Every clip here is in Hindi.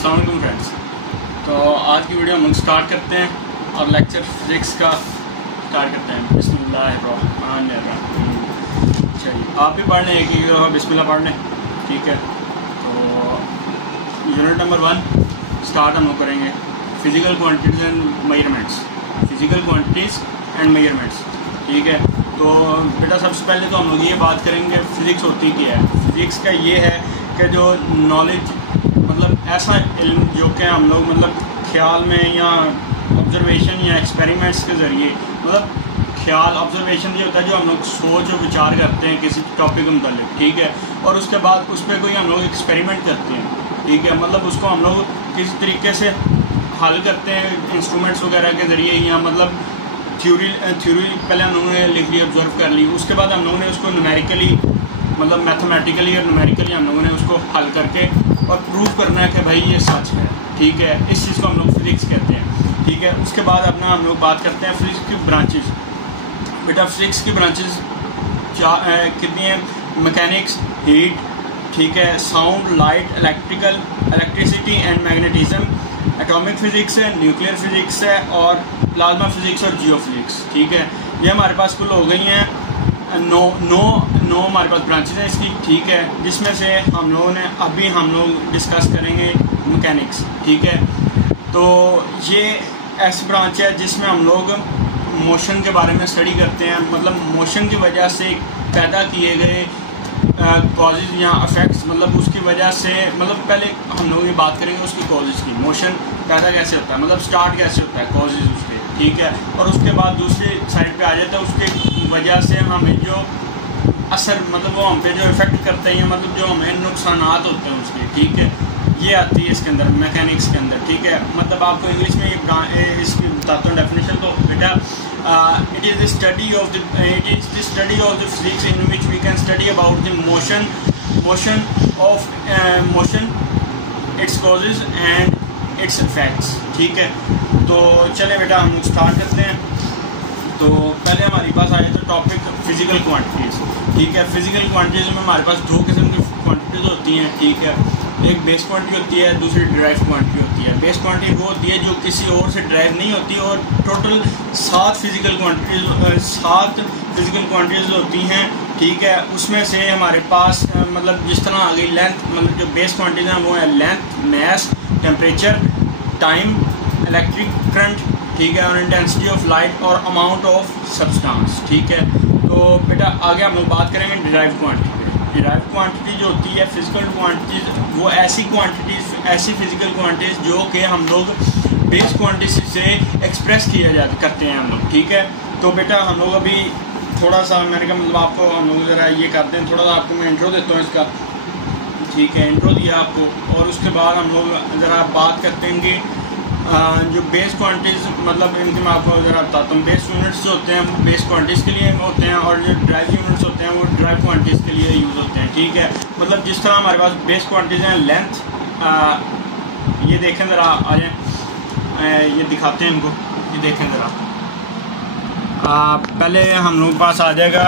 अस्सलाम वालेकुम फ्रेंड्स। तो आज की वीडियो हम लोग स्टार्ट करते हैं और लेक्चर फिजिक्स का स्टार्ट करते हैं। बिस्मिल्लाहिर्रहमानिर्रहीम। चलिए आप भी पढ़ लें, एक ही बिस्मिल्लाह पढ़ लें, ठीक है। तो यूनिट नंबर 1 स्टार्ट हम लोग करेंगे, physical quantities and measurements. Physical quantities and measurements, ठीक है। तो बेटा सबसे पहले तो हम लोग ये बात करेंगे फिज़िक्स होती क्या है। फिज़िक्स का ये है कि जो नॉलेज मतलब ऐसा इल्म जो कि हम लोग मतलब ख्याल में या ऑब्जर्वेशन या एक्सपेरिमेंट्स के ज़रिए मतलब ख्याल ऑब्जर्वेशन ये होता है जो हम लोग सोच और विचार करते हैं किसी टॉपिक के मुतालिक, ठीक है। और उसके बाद उस पर कोई हम लोग एक्सपेरिमेंट करते हैं, ठीक है। मतलब उसको हम लोग किसी तरीके से हल करते हैं इंस्ट्रूमेंट्स वगैरह के ज़रिए, या मतलब थ्योरी पहले हम लोगों ने लिख ली, ऑब्जर्व कर ली, उसके बाद हम लोगों ने उसको न्यूमेरिकली मतलब मैथमेटिकली और न्यूमेरिकली हम लोगों ने उसको हल करके और प्रूव करना है कि भाई ये सच है, ठीक है। इस चीज़ को हम लोग फिज़िक्स कहते हैं, ठीक है। उसके बाद अपना हम लोग बात करते हैं फिज़िक्स की ब्रांचेस। बेटा फिज़िक्स की ब्रांचेस कितनी हैं? मैकेनिक्स, हीट, ठीक है, sound, light, electricity and magnetism, atomic physics है, न्यूक्लियर फिज़िक्स है, और प्लाज्मा फिज़िक्स और जियोफिज़िक्स, ठीक है। ये हमारे पास कुल हो गई हैं नौ हमारे पास ब्रांचेज हैं इसकी, ठीक है। जिसमें से हम लोगों ने अभी हम लोग डिस्कस करेंगे मैकेनिक्स, ठीक है। तो ये ऐसी ब्रांच है जिसमें हम लोग मोशन के बारे में स्टडी करते हैं, मतलब मोशन की वजह से पैदा किए गए कॉजेज़ या इफ़ेक्ट्स, मतलब उसकी वजह से मतलब पहले हम लोग ये बात करेंगे उसकी कॉजेज़ की, मोशन पैदा कैसे होता है, मतलब स्टार्ट कैसे होता है कॉजेज़ उसके, ठीक है। और उसके बाद दूसरी साइड पे आ जाता है उसके वजह से हमें जो असर मतलब वो हम पे जो इफ़ेक्ट करते हैं, मतलब जो हमें नुकसानात होते हैं उसके, ठीक है। ये आती है इसके अंदर मैकेनिक्स के अंदर, ठीक है। मतलब आपको इंग्लिश में ये इसकी बताता हूँ डेफिनेशन। तो बेटा it is the study of the physics in which we can study about the motion of motion, its causes and its effects, ठीक है। तो चले बेटा हम लोग स्टार्ट करते हैं। तो पहले हमारे पास आया था टॉपिक फिजिकल क्वांटिटीज़, ठीक है। फिजिकल क्वांटिटीज़ में हमारे पास दो किस्म की क्वांटिटीज़ होती हैं, ठीक है। एक बेस क्वांटिटी होती है, दूसरी ड्राइव क्वांटिटी होती है। बेस क्वांटिटी वो होती है जो किसी और से ड्राइव नहीं होती, और टोटल 7 फिजिकल क्वांटिटीज़ होती हैं, ठीक है। उसमें से हमारे पास मतलब जिस तरह आ गई लेंथ, मतलब जो बेस क्वांटिटीज़ हैं वो है लेंथ, मास, टेम्परेचर, टाइम, इलेक्ट्रिक करंट, ठीक है, और इंटेंसिटी ऑफ लाइट और अमाउंट ऑफ सब्सटेंस, ठीक है। तो बेटा आगे हम लोग बात करेंगे डिराइव क्वांटिटी। डिराइव क्वांटिटी जो होती है फिजिकल क्वांटिटीज़, वो ऐसी फिजिकल क्वांटिटीज़ जो कि हम लोग बेस क्वांटिटी से एक्सप्रेस करते हैं हम लोग, ठीक है। तो बेटा हम लोग अभी थोड़ा सा मैंने कहा मतलब आपको हम लोग ज़रा ये करते हैं, थोड़ा सा आपको मैं इंट्रो देता हूँ इसका, ठीक है। इंट्रो दिया आपको, और उसके बाद हम लोग ज़रा बात करते हैं कि जो बेस क्वांटिटीज़ मतलब इनके मैं आपको ज़रा बताता हूँ। बेस यूनिट्स जो होते हैं वो बेस क्वांटिटीज़ के लिए होते हैं, और जो ड्राइव यूनिट्स होते हैं वो ड्राइव क्वांटिटीज़ के लिए यूज़ होते हैं, ठीक है। मतलब जिस तरह हमारे पास बेस क्वांटिटीज़ हैं, लेंथ, ये देखें ज़रा आ जाए, ये दिखाते हैं इनको, ये देखें ज़रा। पहले हम लोग पास आ जाएगा,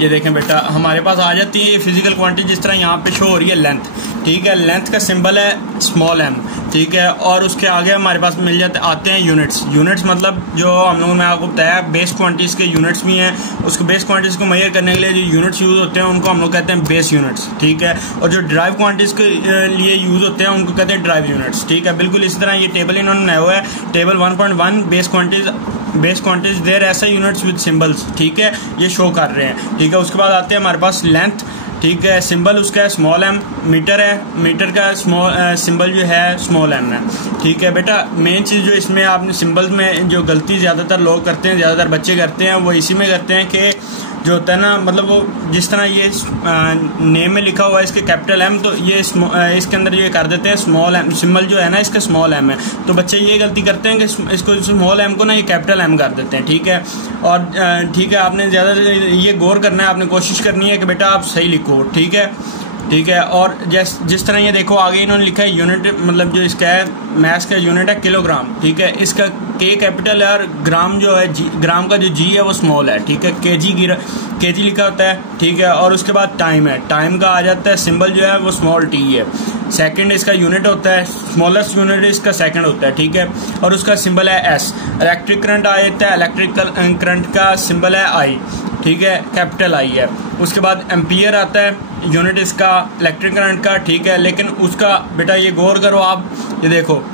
ये देखें बेटा हमारे पास आ जाती है फिजिकल क्वांटिटी जिस तरह यहाँ पे शो हो रही है लेंथ, ठीक है। लेंथ का सिंबल है स्मॉल m, ठीक है। और उसके आगे हमारे पास मिल जाते आते हैं यूनिट्स मतलब जो हम लोगों ने आपको बताया बेस क्वांटिटीज़ के यूनिट्स भी हैं। उसको बेस क्वांटिटीज़ को मेजर करने के लिए जो यूनिट्स यूज़ होते हैं उनको हम लोग कहते हैं बेस यूनिट्स, ठीक है। और जो ड्राइव क्वांटिटीज़ के लिए यूज़ होते हैं उनको कहते हैं ड्राइव यूनिट्स, ठीक है। बिल्कुल इसी तरह ये टेबल इन्होंने बनाया हुआ है, टेबल 1.1 बेस क्वांटिटीज़ देयर ऐसा यूनिट्स विद सिंबल्स, ठीक है, ये शो कर रहे हैं, ठीक है। उसके बाद आते हैं हमारे पास लेंथ, ठीक है, सिंबल उसका है स्मॉल m, मीटर है, मीटर का सिंबल जो है स्मॉल m है, ठीक है। बेटा मेन चीज़ जो इसमें आपने सिंबल में जो गलती ज़्यादातर लोग करते हैं, ज़्यादातर बच्चे करते हैं, वो इसी में करते हैं कि जो होता है ना मतलब वो जिस तरह ये नेम में लिखा हुआ है इसके कैपिटल M, तो ये इसके अंदर ये कर देते हैं स्मॉल m, सिंबल जो है ना इसका स्मॉल m है। तो बच्चे ये गलती करते हैं कि इसको स्मॉल m को ना ये कैपिटल M कर देते हैं, ठीक है। और ठीक है आपने ज़्यादा ये गौर करना है, आपने कोशिश करनी है कि बेटा आप सही लिखो, ठीक है। ठीक है। और जिस तरह ये देखो आगे इन्होंने लिखा है यूनिट, मतलब जो इसका है मैस का यूनिट है किलोग्राम, ठीक है। इसका के कैपिटल है और ग्राम जो है ग्राम का जो जी है वो स्मॉल है, ठीक है। केजी लिखा होता है, ठीक है। और उसके बाद टाइम है, टाइम का आ जाता है सिंबल जो है वो स्मॉल टी है। सेकंड इसका यूनिट होता है, स्मॉलेस्ट यूनिट इसका सेकंड होता है, ठीक है। और उसका सिंबल है एस। इलेक्ट्रिक करंट आ जाता है, इलेक्ट्रिकल करंट का सिंबल है आई, ठीक है, कैपिटल आई है। उसके बाद एम्पियर आता है, यूनिट इसका इलेक्ट्रिक करंट का, ठीक है। लेकिन उसका बेटा ये गौर करो आप, ये देखो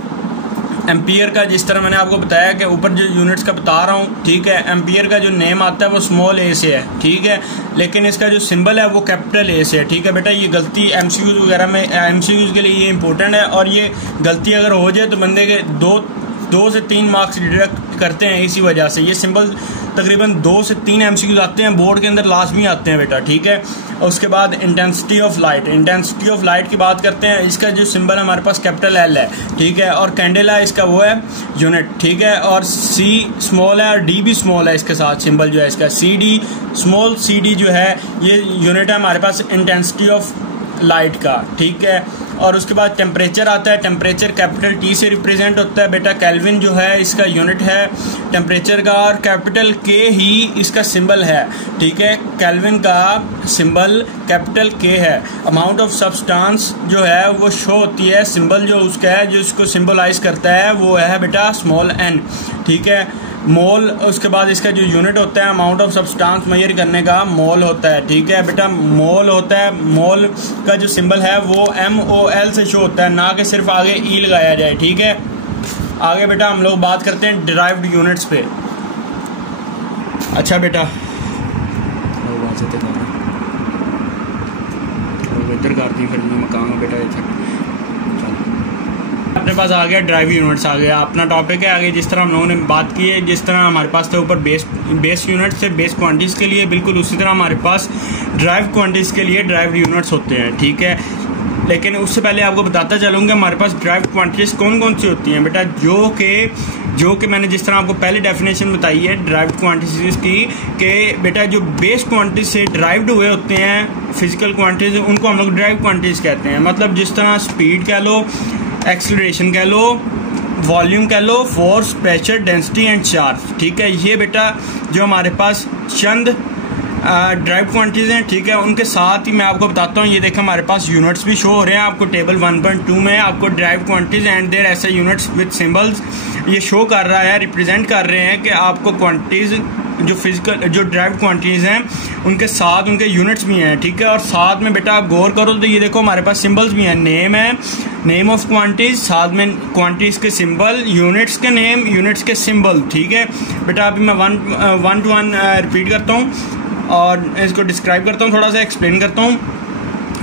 एम्पियर का जिस तरह मैंने आपको बताया कि ऊपर जो यूनिट्स का बता रहा हूँ, ठीक है। एम्पियर का जो नेम आता है वो स्मॉल ए से है, ठीक है। लेकिन इसका जो सिंबल है वो कैपिटल ए से है, ठीक है बेटा। ये गलती एमसीक्यूज वगैरह में, एमसीक्यूज के लिए ये इंपॉर्टेंट है। और ये गलती अगर हो जाए तो बंदे के दो से 3 मार्क्स डिडक्ट करते हैं इसी वजह से। ये सिंबल तकरीबन 2 से 3 एमसीक्यूज आते हैं बोर्ड के अंदर, लाजमी आते हैं बेटा, ठीक है। और उसके बाद intensity of light, intensity of light की बात करते हैं। इसका जो सिंबल है हमारे पास कैपिटल एल है, ठीक है। और कैंडेला इसका वो है यूनिट, ठीक है। और सी स्मॉल है और डी भी स्मॉल है इसके साथ, सिंबल जो है इसका C D, small C D जो है ये यूनिट है हमारे पास इंटेंसिटी ऑफ लाइट का, ठीक है। और उसके बाद टेम्परेचर आता है, टेम्परेचर कैपिटल टी से रिप्रेजेंट होता है बेटा। केल्विन जो है इसका यूनिट है टेम्परेचर का और कैपिटल के ही इसका सिंबल है, ठीक है। केल्विन का सिंबल कैपिटल के है। अमाउंट ऑफ सब्सटेंस जो है वो शो होती है, सिंबल जो उसका है जो इसको सिंबलाइज करता है वो है बेटा स्मॉल एन, ठीक है। मोल, उसके बाद इसका जो यूनिट होता है अमाउंट ऑफ सब्सटेंस मेजर करने का मोल होता है, ठीक है बेटा। मोल होता है, मोल का जो सिंबल है वो MOL से शो होता है, ना कि सिर्फ आगे ई लगाया जाए, ठीक है। आगे बेटा हम लोग बात करते हैं डिराइव्ड यूनिट्स पे। अच्छा बेटा इधर कर दी फिर मकान बेटा, अपने पास आ गया ड्राइव यूनिट्स आ गया, अपना टॉपिक है आगे। जिस तरह हम लोगों ने बात की है, जिस तरह हमारे पास थे ऊपर बेस यूनिट्स थे बेस क्वांटिटीज के लिए, बिल्कुल उसी तरह हमारे पास ड्राइव क्वांटिटीज के लिए ड्राइव यूनिट्स होते हैं, ठीक है। लेकिन उससे पहले आपको बताता चलूँगा हमारे पास ड्राइव क्वांटिटीज कौन कौन सी होती हैं बेटा, जो कि मैंने जिस तरह आपको पहले डेफिनेशन बताई है ड्राइव क्वांटिटीज की, कि बेटा जो बेस क्वांटिटीज से ड्राइव्ड हुए होते हैं फिजिकल क्वांटिटीज, उनको हम लोग ड्राइव क्वांटिटीज कहते हैं। मतलब जिस तरह स्पीड कह लो, एक्सेलरेशन कह लो, वॉल्यूम कह लो, force, pressure, density and charge, ठीक है। ये बेटा जो हमारे पास चंद ड्राइव क्वांटिटीज हैं, ठीक है। उनके साथ ही मैं आपको बताता हूँ, ये देखें हमारे पास यूनिट्स भी शो हो रहे हैं आपको। टेबल 1.2 में आपको ड्राइव क्वांटिटीज एंड देयर ऐसे यूनिट्स विद सिंबल्स ये शो कर रहा है, रिप्रेजेंट कर रहे हैं कि आपको क्वांटिटीज जो फिजिकल जो ड्राइव क्वांटिटीज हैं उनके साथ उनके यूनिट्स भी हैं, ठीक है। और साथ में बेटा आप गौर करो तो ये देखो हमारे पास सिंबल्स भी हैं, नेम है, नेम ऑफ क्वांटिटीज, साथ में क्वांटिटीज के सिंबल, यूनिट्स के नेम, यूनिट्स के सिंबल, ठीक है बेटा। अभी मैं वन टू वन रिपीट करता हूँ और इसको डिस्क्राइब करता हूँ, थोड़ा सा एक्सप्लेन करता हूँ।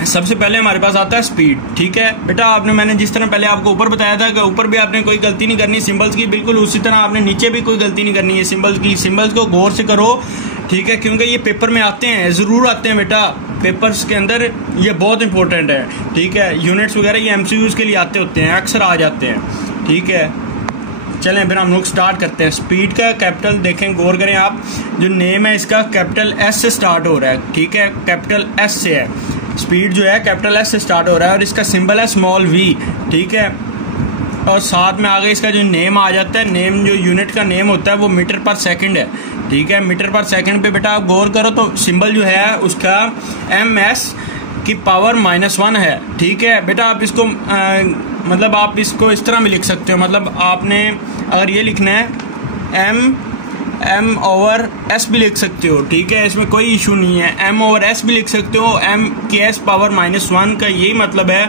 सबसे पहले हमारे पास आता है स्पीड, ठीक है बेटा। मैंने जिस तरह पहले आपको ऊपर बताया था कि ऊपर भी आपने कोई गलती नहीं करनी सिंबल्स की, बिल्कुल उसी तरह आपने नीचे भी कोई गलती नहीं करनी है सिंबल्स की। सिंबल्स को गौर से करो, ठीक है, क्योंकि ये पेपर में आते हैं, ज़रूर आते हैं बेटा पेपर्स के अंदर, ये बहुत इंपॉर्टेंट है, ठीक है। यूनिट्स वगैरह ये MCQs के लिए आते होते हैं, अक्सर आ जाते हैं, ठीक है। चलें फिर हम लोग स्टार्ट करते हैं। स्पीड का कैपिटल देखें, गौर करें आप, जो नेम है इसका कैपिटल S से स्टार्ट हो रहा है, ठीक है, कैपिटल S से है। स्पीड जो है कैपिटल S से स्टार्ट हो रहा है और इसका सिंबल है स्मॉल v, ठीक है। और साथ में आगे इसका जो नेम आ जाता है, नेम जो यूनिट का नेम होता है वो मीटर पर सेकंड है, ठीक है। मीटर पर सेकंड पे बेटा आप गौर करो तो सिंबल जो है उसका MS की पावर -1 है, ठीक है बेटा। आप इसको मतलब आप इसको इस तरह में लिख सकते हो, मतलब आपने अगर ये लिखना है M/S भी लिख सकते हो, ठीक है, इसमें कोई इशू नहीं है। M/S भी लिख सकते हो, M की S पावर -1 का यही मतलब है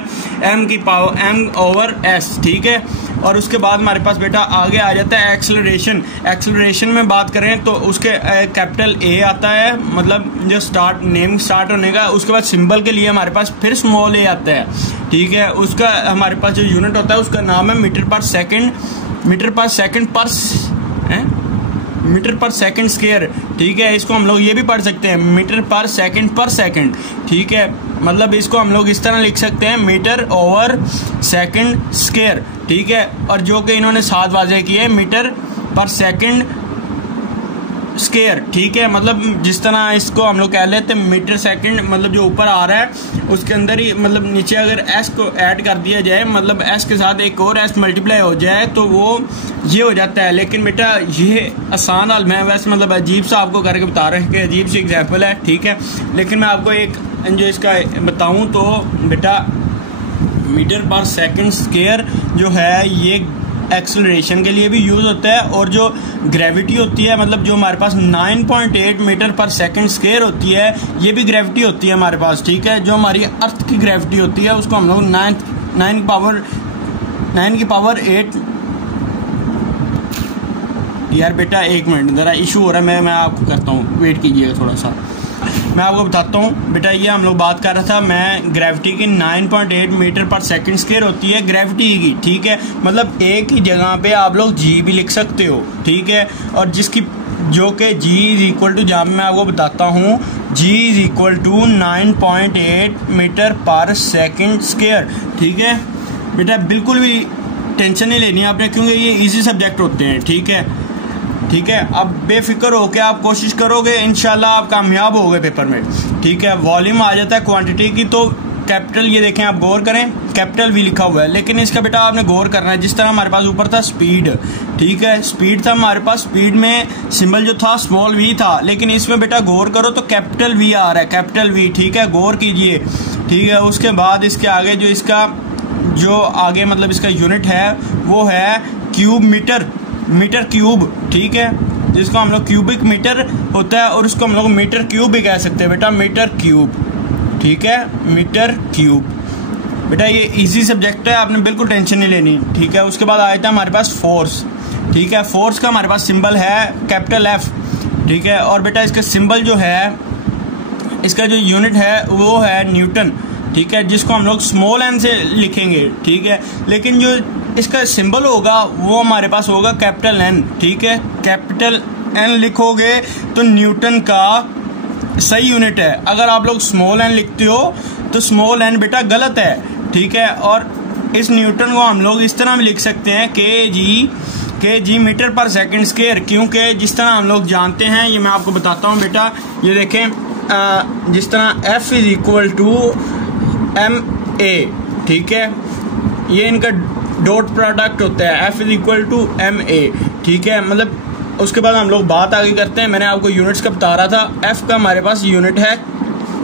M की पावर M/S, ठीक है। और उसके बाद हमारे पास बेटा आगे आ जाता है एक्सेलरेशन। एक्सेलरेशन में बात करें तो उसके कैपिटल A आता है, मतलब जो नेम स्टार्ट होने का, उसके बाद सिंबल के लिए हमारे पास फिर स्मॉल a आता है, ठीक है। उसका हमारे पास जो यूनिट होता है उसका नाम है metre per second, metre per second square, ठीक है। इसको हम लोग ये भी पढ़ सकते हैं मीटर पर सेकंड, ठीक है। मतलब इसको हम लोग इस तरह लिख सकते हैं मीटर ओवर सेकंड स्क्वायर, ठीक है। और जो कि इन्होंने साथ वाज़ेह किए मीटर पर सेकंड स्क्वायर, ठीक है। मतलब जिस तरह इसको हम लोग कह लेते हैं मीटर सेकंड, मतलब जो ऊपर आ रहा है उसके अंदर ही, मतलब नीचे अगर एस को ऐड कर दिया जाए, मतलब एस के साथ एक और एस मल्टीप्लाई हो जाए तो वो ये हो जाता है। लेकिन बेटा ये आसान हाल में वैसे मतलब अजीब सा आपको करके बता रहे हैं कि अजीब सी एग्जाम्पल है, ठीक है। लेकिन मैं आपको एक जो इसका बताऊं तो बेटा मीटर पर सेकंड स्क्वायर जो है ये एक्सेलरेशन के लिए भी यूज होता है, और जो ग्रेविटी होती है, मतलब जो हमारे पास 9.8 मीटर पर सेकंड स्क्वायर होती है, ये भी ग्रेविटी होती है हमारे पास, ठीक है। जो हमारी अर्थ की ग्रेविटी होती है उसको हम लोग 9 की पावर 8। यार बेटा एक मिनट, जरा इशू हो रहा है, मैं आपको करता हूँ, वेट कीजिएगा थोड़ा सा, मैं आपको बताता हूँ। बेटा ये हम लोग बात कर रहा था, मैं ग्रेविटी की 9.8 मीटर पर सेकंड स्क्वायर होती है ग्रेविटी की, ठीक है। मतलब एक ही जगह पे आप लोग जी भी लिख सकते हो, ठीक है। और जिसकी जो कि जी इज इक्वल टू, जहाँ मैं आपको बताता हूँ, जी is equal to 9.8 metre per second square, ठीक है। बेटा बिल्कुल भी टेंशन नहीं लेनी है आपने, क्योंकि ये इजी सब्जेक्ट होते हैं, ठीक है, ठीक है। अब बेफिक्र होके आप कोशिश करोगे, इंशाल्लाह आप कामयाब होगे पेपर में, ठीक है। वॉल्यूम आ जाता है क्वांटिटी की, तो कैपिटल, ये देखें आप गौर करें, कैपिटल वी लिखा हुआ है, लेकिन इसका बेटा आपने गौर करना है। जिस तरह हमारे पास ऊपर था स्पीड, ठीक है, स्पीड था हमारे पास, स्पीड में सिंबल जो था स्मॉल वी था, लेकिन इसमें बेटा गौर करो तो कैपिटल वी आ रहा है, कैपिटल वी, ठीक है, गौर कीजिए, ठीक है। उसके बाद इसके आगे जो इसका जो आगे मतलब इसका यूनिट है वो है क्यूब मीटर, मीटर क्यूब, ठीक है, जिसको हम लोग क्यूबिक मीटर होता है, और उसको हम लोग मीटर क्यूब भी कह सकते हैं बेटा, मीटर क्यूब, ठीक है, मीटर क्यूब। बेटा ये इजी सब्जेक्ट है, आपने बिल्कुल टेंशन नहीं लेनी, ठीक है। उसके बाद आया था हमारे पास फोर्स, ठीक है। फोर्स का हमारे पास सिंबल है कैपिटल एफ, ठीक है। और बेटा इसका सिंबल जो है, इसका जो यूनिट है वो है न्यूटन, ठीक है, जिसको हम लोग स्मॉल एन से लिखेंगे, ठीक है। लेकिन जो इसका सिंबल होगा वो हमारे पास होगा कैपिटल एन, ठीक है। कैपिटल एन लिखोगे तो न्यूटन का सही यूनिट है। अगर आप लोग स्मॉल एन लिखते हो तो स्मॉल एन बेटा गलत है, ठीक है। और इस न्यूटन को हम लोग इस तरह भी लिख सकते हैं के जी मीटर पर सेकंड स्क्वायर, क्योंकि जिस तरह हम लोग जानते हैं, ये मैं आपको बताता हूँ बेटा, ये देखें, जिस तरह F is equal to MA, ठीक है, ये इनका डॉट प्रोडक्ट होता है, F is equal to MA, ठीक है। मतलब उसके बाद हम लोग बात आगे करते हैं, मैंने आपको यूनिट्स का बता रहा था। F का हमारे पास यूनिट है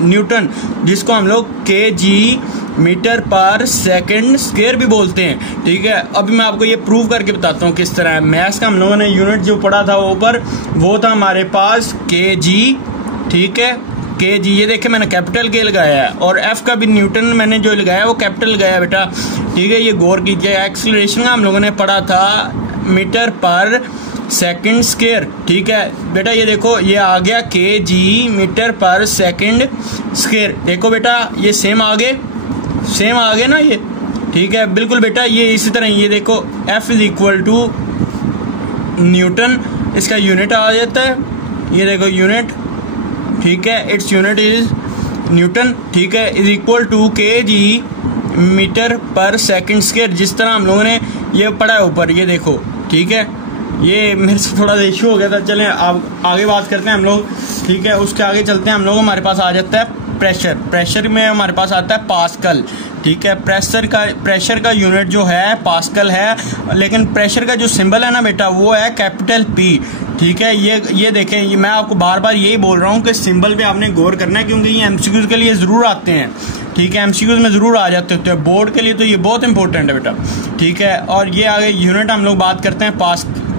न्यूटन, जिसको हम लोग kg metre per second square भी बोलते हैं, ठीक है। अभी मैं आपको ये प्रूव करके बताता हूँ किस तरह है। मैथ्स का हम लोगों ने यूनिट जो पढ़ा था वो ऊपर, वो था हमारे पास kg, ठीक है, kg, ये देखे मैंने कैपिटल के लगाया है, और F का भी न्यूटन मैंने जो लगाया वो कैपिटल लगाया बेटा, ठीक है। ये गौर कीजिए, एक्सीलरेशन का हम लोगों ने पढ़ा था मीटर पर सेकंड स्क्वायर, ठीक है बेटा। ये देखो ये आ गया kg metre per second square, देखो बेटा ये सेम आ गए ना ये, ठीक है, बिल्कुल बेटा। ये इसी तरह ये देखो F is equal to newton, इसका यूनिट आ जाता है, ये देखो यूनिट, ठीक है, इट्स यूनिट इज न्यूटन, ठीक है, is equal to kg metre per second square, जिस तरह हम लोगों ने ये पढ़ा है ऊपर, ये देखो, ठीक है। ये मेरे से थोड़ा इशू हो गया था, चलें आप आगे बात करते हैं हम लोग, ठीक है। उसके आगे चलते हैं हम लोग, हमारे पास आ जाता है प्रेशर में हमारे पास आता है पास्कल, ठीक है। प्रेशर का यूनिट जो है पास्कल है, लेकिन प्रेशर का जो सिंबल है ना बेटा वो है कैपिटल P, ठीक है। ये देखें, ये मैं आपको बार बार यही बोल रहा हूँ कि सिंबल पे आपने गौर करना है, क्योंकि ये MCQs के लिए ज़रूर आते हैं, ठीक है, MCQs में ज़रूर आ जाते होते हैं, बोर्ड के लिए तो ये बहुत इंपॉर्टेंट है बेटा, ठीक है। और ये आगे यूनिट हम लोग बात करते हैं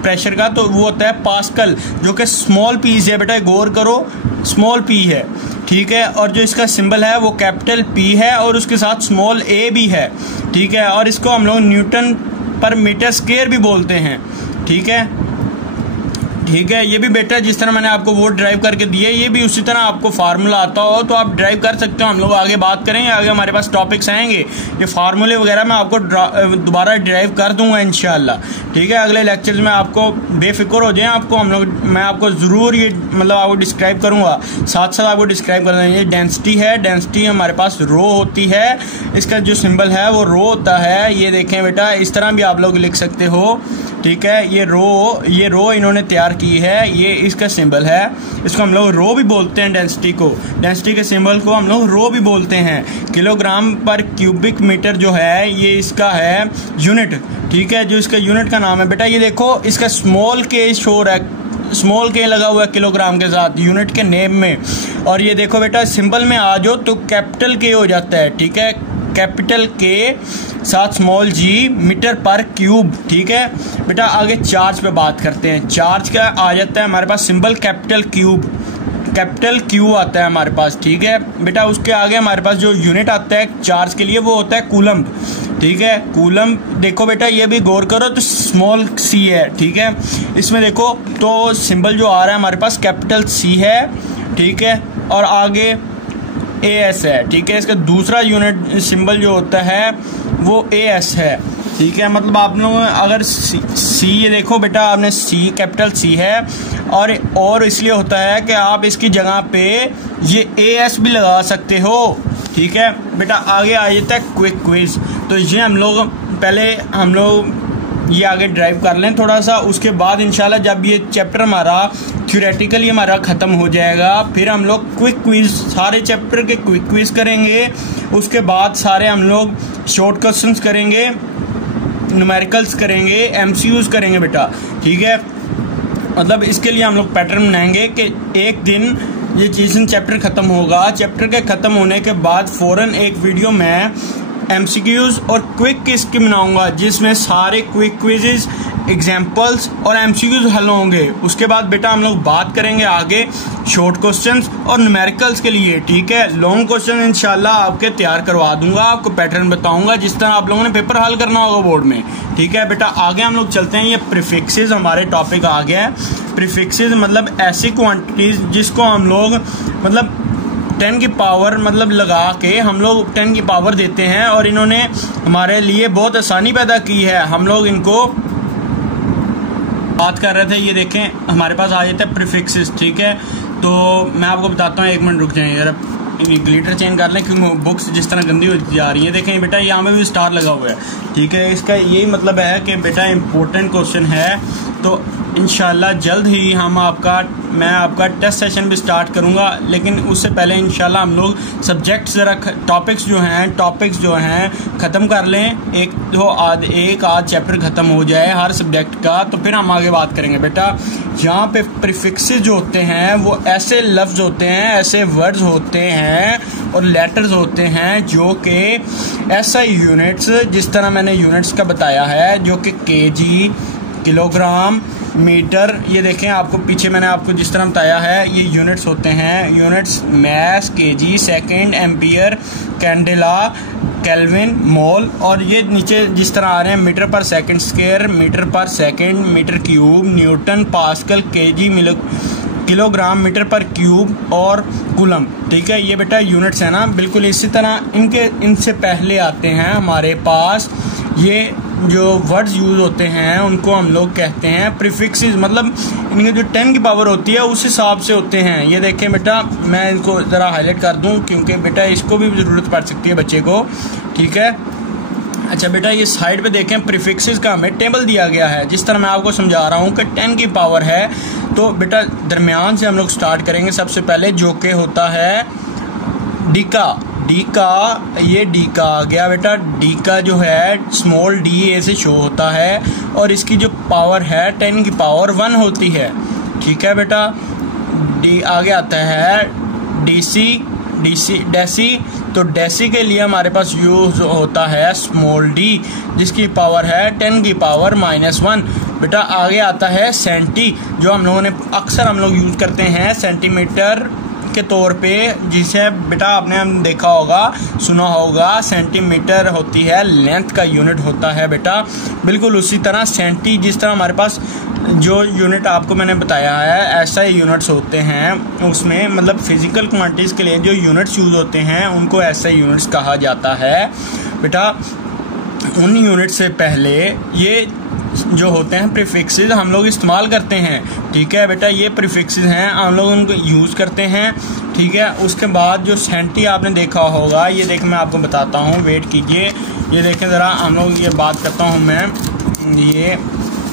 प्रेशर का, तो वो होता है पास्कल, जो कि स्मॉल पी है बेटा, गौर करो, स्मॉल p है, ठीक है। और जो इसका सिंबल है वो कैपिटल P है, और उसके साथ स्मॉल a भी है, ठीक है। और इसको हम लोग न्यूटन पर मीटर स्क्वायर भी बोलते हैं, ठीक है, ठीक है। ये भी बेटा जिस तरह मैंने आपको वो ड्राइव करके दिए, ये भी उसी तरह आपको फार्मूला आता हो तो आप ड्राइव कर सकते हो। हम लोग आगे बात करेंगे, आगे हमारे पास टॉपिक्स आएंगे, ये फार्मूले वगैरह मैं आपको दोबारा ड्राइव कर दूंगा इंशाल्लाह, ठीक है। अगले लेक्चर्स में आपको बेफिक्र हो जाए, मैं आपको ज़रूर ये मतलब आपको डिस्क्राइब करूँगा, साथ साथ आपको डिस्क्राइब कर देंगे। डेंसिटी है, डेंसिटी हमारे पास रो होती है, इसका जो सिंबल है वो रो होता है, ये देखें बेटा, इस तरह भी आप लोग लिख सकते हो, ठीक है। ये रो इन्होंने तैयार की है, ये इसका सिंबल है। इसको हम लोग रो भी बोलते हैं, डेंसिटी को, डेंसिटी के सिंबल को हम लोग रो भी बोलते हैं। किलोग्राम पर क्यूबिक मीटर जो है ये इसका है यूनिट, ठीक है, जो इसका यूनिट का नाम है। बेटा ये देखो इसका स्मॉल के शो रहा है, स्मॉल के लगा हुआ है किलोग्राम के साथ यूनिट के नेम में। और ये देखो बेटा सिंबल में आ जाओ तो कैपिटल के हो जाता है, ठीक है, कैपिटल के साथ स्मॉल जी मीटर पर क्यूब, ठीक है। बेटा आगे चार्ज पे बात करते हैं। चार्ज का आ जाता है हमारे पास symbol capital Q, capital Q आता है हमारे पास, ठीक है। बेटा उसके आगे हमारे पास जो यूनिट आता है चार्ज के लिए वो होता है कूलम, ठीक है। कूलम देखो बेटा ये भी गौर करो तो स्मॉल सी है, ठीक है। इसमें देखो तो सिंबल जो आ रहा है हमारे पास कैपिटल सी है, ठीक है, और आगे AS है, ठीक है। इसका दूसरा यूनिट सिंबल जो होता है वो AS है, ठीक है। मतलब आप लोग अगर सी ये देखो बेटा आपने सी कैपिटल सी है और इसलिए होता है कि आप इसकी जगह पे ये AS भी लगा सकते हो, ठीक है। बेटा आगे आ जाता है क्विक क्विज। तो ये हम लोग ये आगे ड्राइव कर लें थोड़ा सा, उसके बाद इंशाल्लाह जब ये चैप्टर हमारा थ्योरेटिकली हमारा ख़त्म हो जाएगा फिर हम लोग क्विक क्विज, सारे चैप्टर के क्विक क्विज करेंगे। उसके बाद सारे हम लोग शॉर्ट क्वेश्चंस करेंगे, न्यूमेरिकल्स करेंगे, MCQs करेंगे बेटा, ठीक है। मतलब इसके लिए हम लोग पैटर्न बनाएंगे कि एक दिन ये चीज़ चैप्टर ख़त्म होगा, चैप्टर के ख़त्म होने के बाद फ़ौरन एक वीडियो में MCQs और क्विक क्विज की बनाऊंगा जिसमें सारे क्विक क्विजेज, एग्जाम्पल्स और MCQs हल होंगे। उसके बाद बेटा हम लोग बात करेंगे आगे शॉर्ट क्वेश्चंस और न्यूमेरिकल्स के लिए, ठीक है। लॉन्ग क्वेश्चन इंशाल्लाह आपके तैयार करवा दूंगा, आपको पैटर्न बताऊंगा जिस तरह आप लोगों ने पेपर हल करना होगा बोर्ड में, ठीक है। बेटा आगे हम लोग चलते हैं, ये प्रीफिक्सेस हमारे टॉपिक आ गया है। प्रीफिक्सेस मतलब ऐसी क्वांटिटीज जिसको हम लोग मतलब 10 की पावर मतलब लगा के हम लोग 10 की पावर देते हैं, और इन्होंने हमारे लिए बहुत आसानी पैदा की है। हम लोग इनको बात कर रहे थे, ये देखें हमारे पास आ जाता है प्रीफिक्सेस, ठीक है। तो मैं आपको बताता हूँ, एक मिनट रुक जाएं यार, ग्लिटर चेंज कर लें क्योंकि बुक्स जिस तरह गंदी होती जा रही है। देखें बेटा यहाँ पे भी स्टार लगा हुआ है, ठीक है। इसका यही मतलब है कि बेटा इम्पोर्टेंट क्वेश्चन है। तो इंशाल्लाह जल्द ही मैं आपका टेस्ट सेशन भी स्टार्ट करूंगा, लेकिन उससे पहले इंशाल्लाह हम लोग सब्जेक्ट्स ज़रा टॉपिक्स जो हैं ख़त्म कर लें। एक आध चैप्टर ख़त्म हो जाए हर सब्जेक्ट का, तो फिर हम आगे बात करेंगे। बेटा यहाँ पे प्रीफिक्सेस जो होते हैं वो ऐसे लफ्ज़ होते हैं, ऐसे वर्ड्स होते हैं और लेटर्स होते हैं जो कि ऐसा यूनिट्स, जिस तरह मैंने यूनिट्स का बताया है, जो कि kg, किलोग्राम, मीटर, ये देखें आपको पीछे मैंने आपको जिस तरह बताया है ये यूनिट्स होते हैं। Units mass, kg, second, ampere, candela, kelvin, mole, और ये नीचे जिस तरह आ रहे हैं metre per second square, metre per second, metre cube, newton, pascal, kg, kilogram, metre per cube और कूलम, ठीक है। ये बेटा यूनिट्स है ना, बिल्कुल इसी तरह इनसे पहले आते हैं हमारे पास ये जो वर्ड्स यूज होते हैं उनको हम लोग कहते हैं प्रीफिक्सेस। मतलब इनकी जो 10 की पावर होती है उस हिसाब से होते हैं। ये देखें बेटा मैं इनको ज़रा हाईलाइट कर दूं क्योंकि बेटा इसको भी ज़रूरत पड़ सकती है बच्चे को, ठीक है। अच्छा बेटा ये साइड पे देखें प्रीफिक्सेस का हमें टेबल दिया गया है, जिस तरह मैं आपको समझा रहा हूँ कि 10 की पावर है। तो बेटा दरमियान से हम लोग स्टार्ट करेंगे सबसे पहले, जो कि होता है डी का ये डी का आ गया बेटा। डी का जो है स्मॉल डी ए से शो होता है और इसकी जो पावर है 10 की पावर 1 होती है, ठीक है बेटा। डी आगे आता है डेसी। तो डेसी के लिए हमारे पास यूज होता है स्मॉल डी जिसकी पावर है 10 की पावर -1। बेटा आगे आता है सेंटी, जो हम लोगों ने अक्सर हम लोग यूज करते हैं सेंटीमीटर के तौर पे, जिसे बेटा आपने देखा होगा, सुना होगा। सेंटीमीटर होती है लेंथ का यूनिट होता है बेटा। बिल्कुल उसी तरह सेंटी, जिस तरह हमारे पास जो यूनिट आपको मैंने बताया है ऐसा ही यूनिट्स होते हैं उसमें, मतलब फिजिकल क्वांटिटीज़ के लिए जो यूनिट्स यूज होते हैं उनको ऐसे यूनिट्स कहा जाता है बेटा। उन यूनिट से पहले ये जो होते हैं प्रीफिक्सेस हम लोग इस्तेमाल करते हैं, ठीक है बेटा। ये प्रीफिक्सेस हैं, हम लोग उनको यूज़ करते हैं, ठीक है। उसके बाद जो सेंटी आपने देखा होगा, ये देख मैं आपको बताता हूँ, वेट कीजिए। ये देखें ज़रा, हम लोग ये बात करता हूँ मैं, ये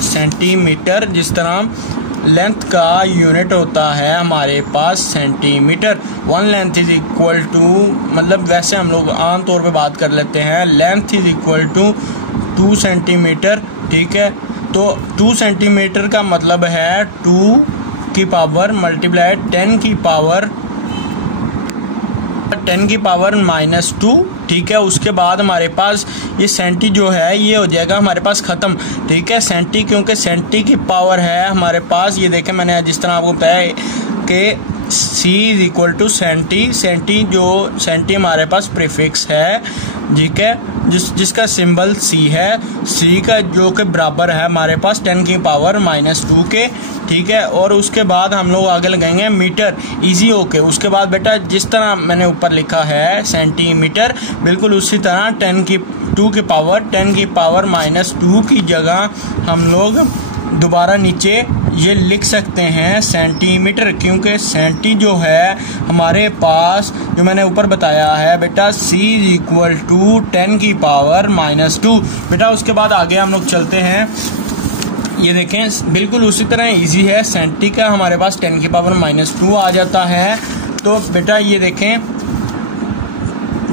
सेंटीमीटर जिस तरह लेंथ का यूनिट होता है हमारे पास centimetre. 1 length is equal to, मतलब वैसे हम लोग आम तौर पे बात कर लेते हैं, length is equal to 2 centimetre. ठीक है, तो 2 सेंटीमीटर का मतलब है 2 की पावर मल्टीप्लाई 10 की पावर -2। ठीक है, उसके बाद हमारे पास ये सेंटी जो है ये हो जाएगा हमारे पास ख़त्म। ठीक है, सेंटी, क्योंकि सेंटी की पावर है हमारे पास, ये देखें मैंने जिस तरह आपको बताया कि C is equal to centi. Centi जो सेंटी हमारे पास प्रीफिक्स है, ठीक है, जिसका सिंबल C है। C का जो कि बराबर है हमारे पास 10 की पावर -2 के। ठीक है, और उसके बाद हम लोग आगे लगाएंगे मीटर, इजी होके। उसके बाद बेटा जिस तरह मैंने ऊपर लिखा है सेंटीमीटर, बिल्कुल उसी तरह 10 की पावर -2 की जगह हम लोग दोबारा नीचे ये लिख सकते हैं सेंटीमीटर, क्योंकि सेंटी जो है हमारे पास जो मैंने ऊपर बताया है बेटा C इज इक्वल टू 10 की पावर -2। बेटा उसके बाद आगे हम लोग चलते हैं, ये देखें बिल्कुल उसी तरह इजी है। सेंटी का हमारे पास 10 की पावर -2 आ जाता है, तो बेटा ये देखें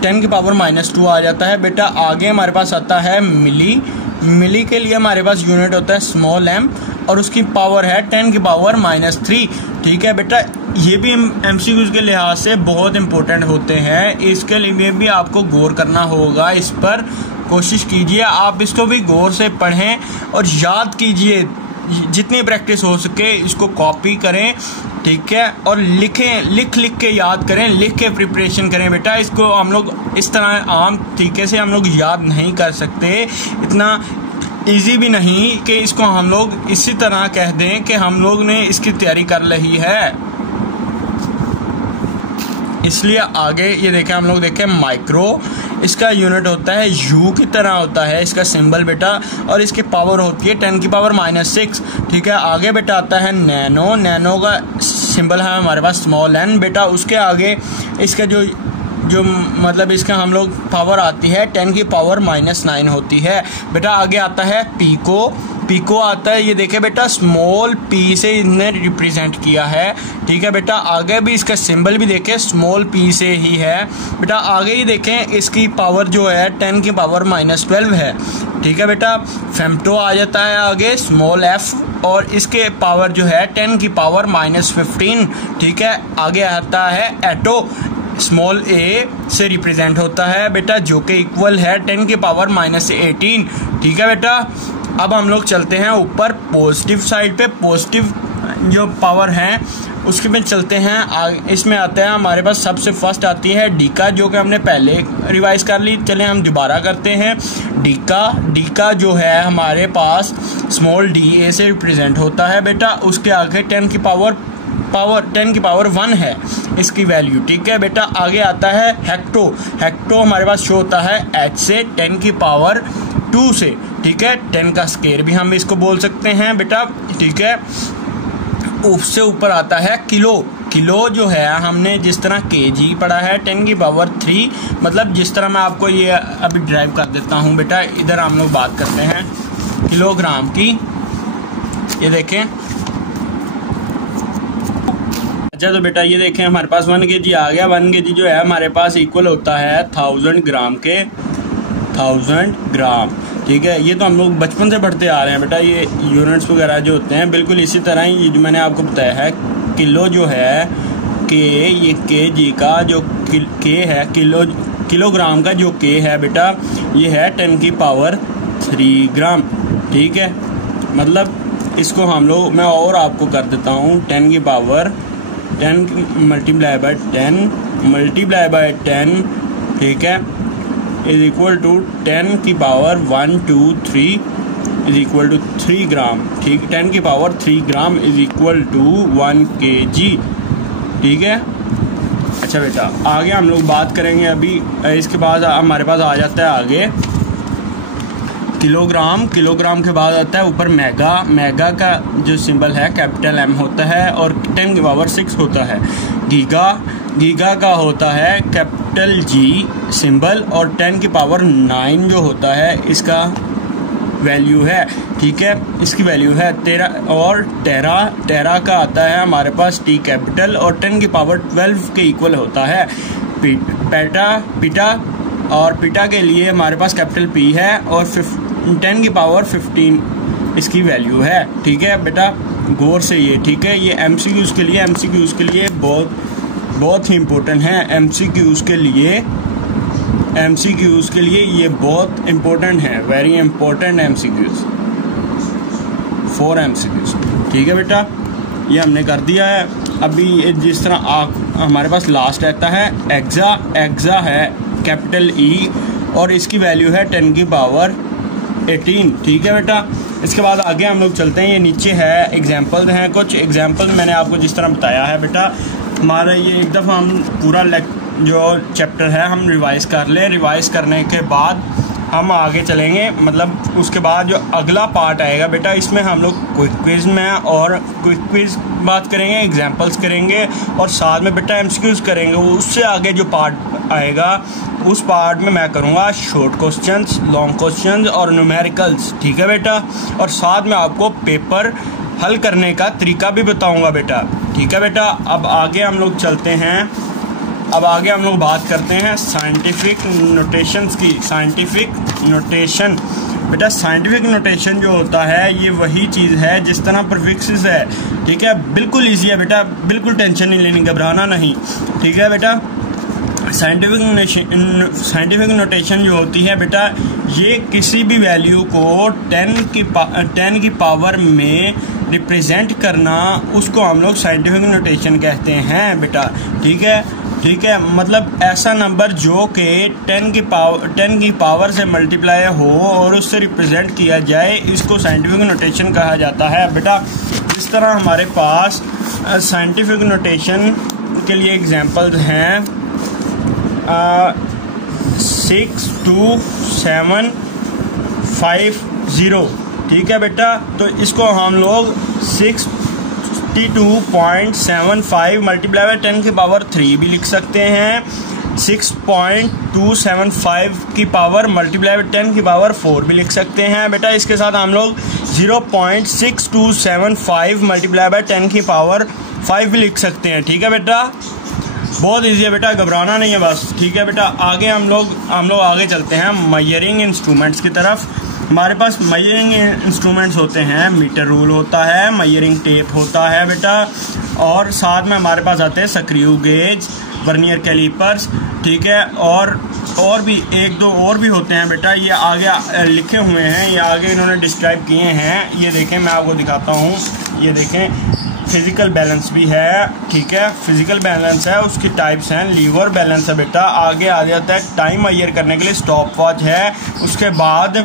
10 की पावर -2 आ जाता है। बेटा आगे हमारे पास आता है मिली। मिली के लिए हमारे पास यूनिट होता है स्मॉल m, और उसकी पावर है 10 की पावर -3। ठीक है बेटा, ये भी MCQs के लिहाज से बहुत इंपॉर्टेंट होते हैं, इसके लिए भी आपको गौर करना होगा। इस पर कोशिश कीजिए, आप इसको भी गौर से पढ़ें और याद कीजिए, जितनी प्रैक्टिस हो सके इसको कॉपी करें। ठीक है, और लिख के याद करें, लिख के प्रिपरेशन करें बेटा। इसको हम लोग इस तरह आम तरीके से हम लोग याद नहीं कर सकते, इतना इजी भी नहीं कि इसको हम लोग इसी तरह कह दें कि हम लोग ने इसकी तैयारी कर ली है। इसलिए आगे ये देखें, हम लोग देखें माइक्रो, इसका यूनिट होता है U की तरह होता है इसका सिंबल बेटा, और इसकी पावर होती है 10 की पावर -6। ठीक है, आगे बेटा आता है नैनो। नैनो का सिंबल है हमारे पास स्मॉल n बेटा। उसके आगे इसका जो मतलब इसका हम लोग पावर आती है 10 की पावर -9 होती है बेटा। आगे आता है पीको। पीको आता है, ये देखें बेटा स्मॉल p से इन्हें रिप्रेजेंट किया है। ठीक है बेटा, आगे भी इसका सिंबल भी देखें स्मॉल p से ही है बेटा। आगे ही देखें इसकी पावर जो है 10 की पावर -12 है। ठीक है बेटा, फेम्टो आ जाता है आगे स्मॉल f, और इसके पावर जो है 10 की पावर -15। ठीक है, आगे आता है एटो, स्मॉल a से रिप्रेजेंट होता है बेटा, जो कि इक्वल है 10 की पावर -18। ठीक है बेटा, अब हम लोग चलते हैं ऊपर पॉजिटिव साइड पे। पॉजिटिव जो पावर है उसके में चलते हैं। इसमें आता है हमारे पास सबसे फर्स्ट आती है डीका, जो कि हमने पहले रिवाइज कर ली, चले हम दोबारा करते हैं। डीका जो है हमारे पास स्मॉल da से रिप्रेजेंट होता है बेटा। उसके आगे 10 की पावर 1 है इसकी वैल्यू। ठीक है बेटा, आगे आता है हेक्टो। हेक्टो हमारे पास शो होता है h से 10 की पावर 2 से। ठीक है, 10 का स्केयर भी हम इसको बोल सकते हैं बेटा। ठीक है, उससे ऊपर आता है किलो। किलो जो है हमने जिस तरह kg पढ़ा है 10 की पावर 3, मतलब जिस तरह मैं आपको ये अभी ड्राइव कर देता हूँ बेटा। इधर हम लोग बात करते हैं किलोग्राम की, ये देखें। अच्छा तो बेटा ये देखें हमारे पास 1 kg आ गया। 1 kg जो है हमारे पास इक्वल होता है 1000 ग्राम के, 1000 ग्राम। ठीक है, ये तो हम लोग बचपन से पढ़ते आ रहे हैं बेटा। ये यूनिट्स वगैरह जो होते हैं बिल्कुल इसी तरह ही, ये जो मैंने आपको बताया है किलो जो है ये kg का जो k है, किलोग्राम का जो k है बेटा, ये है 10 की पावर 3 ग्राम। ठीक है, मतलब इसको हम लोग, मैं और आपको कर देता हूँ, 10 की पावर 10 मल्टीप्लाई बाय 10, ठीक है, इज इक्वल टू 10 की power 1 2 3 is equal to 3 gram. ठीक, 10 की power 3 gram is equal to 1 kg। ठीक है, अच्छा बेटा आगे हम लोग बात करेंगे अभी। इसके बाद हमारे पास आ जाता है आगे किलोग्राम। किलोग्राम के बाद आता है ऊपर मेगा। मेगा का जो सिंबल है कैपिटल M होता है और 10 की पावर 6 होता है। गीगा का होता है कैपिटल G सिंबल और 10 की पावर 9 जो होता है इसका वैल्यू है, ठीक है, इसकी वैल्यू है 13 और टेरा का आता है हमारे पास टी कैपिटल और 10 की पावर 12 के इक्वल होता है। पीटा के लिए हमारे पास कैपिटल पी है और 10 की पावर 15 इसकी वैल्यू है, ठीक है बेटा, गौर से ये, ठीक है, ये एमसीक्यूज़ के लिए बहुत ही इम्पोर्टेंट है। एमसीक्यूज़ के लिए ये बहुत इम्पोर्टेंट है, वेरी इम्पोर्टेंट एमसीक्यूज़, 4 एमसीक्यूज़, ठीक है बेटा, ये हमने कर दिया है। अभी जिस तरह हमारे पास लास्ट रहता है एक्सा है कैपिटल ई और इसकी वैल्यू है 10 की पावर 18, ठीक है बेटा। इसके बाद आगे हम लोग चलते हैं, ये नीचे है एग्जाम्पल हैं, कुछ एग्जाम्पल मैंने आपको जिस तरह बताया है बेटा, हमारा ये एक दफ़ा हम पूरा जो चैप्टर है हम रिवाइज़ कर लें। रिवाइज़ करने के बाद हम आगे चलेंगे, मतलब उसके बाद जो अगला पार्ट आएगा बेटा, इसमें हम लोग क्विक क्विज़ में और क्विक क्विज़ बात करेंगे, एग्जाम्पल्स करेंगे और साथ में बेटा एमसीक्यूज़ करेंगे। उससे आगे जो पार्ट आएगा उस पार्ट में मैं करूँगा शॉर्ट क्वेश्चंस, लॉन्ग क्वेश्चंस और न्यूमेरिकल्स, ठीक है बेटा, और साथ में आपको पेपर हल करने का तरीका भी बताऊँगा बेटा, ठीक है बेटा। अब आगे हम लोग चलते हैं, अब आगे हम लोग बात करते हैं साइंटिफिक नोटेशंस की। साइंटिफिक नोटेशन बेटा, साइंटिफिक नोटेशन जो होता है ये वही चीज़ है जिस तरह प्रीफिक्सेस है, ठीक है, बिल्कुल ईजी है बेटा, बिल्कुल टेंशन नहीं लेनी, घबराना नहीं, ठीक है बेटा। साइंटिफिक नोटेशन जो होती है बेटा, ये किसी भी वैल्यू को 10 की पावर में रिप्रेजेंट करना, उसको हम लोग साइंटिफिक नोटेशन कहते हैं बेटा, ठीक है, मतलब ऐसा नंबर जो कि 10 की पावर से मल्टीप्लाई हो और उससे रिप्रेजेंट किया जाए, इसको साइंटिफिक नोटेशन कहा जाता है बेटा। इस तरह हमारे पास साइंटिफिक नोटेशन के लिए एग्जांपल्स हैं 62750, ठीक है बेटा, तो इसको हम लोग 62.75 मल्टीप्लाई बाय 10 की पावर 3 भी लिख सकते हैं, 6.275 की पावर मल्टीप्लाई बाय 10 की पावर 4 भी लिख सकते हैं बेटा। इसके साथ हम लोग 0.6275 मल्टीप्लाई बाय 10 की पावर 5 भी लिख सकते हैं, ठीक है बेटा, बहुत ईजी है बेटा, घबराना नहीं है बस, ठीक है बेटा। आगे हम लोग आगे चलते हैं मेजरिंग इंस्ट्रूमेंट्स की तरफ। हमारे पास मेजरिंग इंस्ट्रूमेंट्स होते हैं, मीटर रूल होता है, मेजरिंग टेप होता है बेटा, और साथ में हमारे पास आते हैं स्क्रू गेज, वर्नियर कैलिपर्स, ठीक है, और भी एक दो और भी होते हैं बेटा, ये आगे लिखे हुए हैं, ये आगे इन्होंने डिस्क्राइब किए हैं, ये देखें, मैं आपको दिखाता हूँ, ये देखें, फिजिकल बैलेंस भी है, ठीक है, फिजिकल बैलेंस है, उसकी टाइप्स हैं, लीवर बैलेंस है बेटा, आगे आ जाता है टाइम मेजर करने के लिए स्टॉप वॉच है, उसके बाद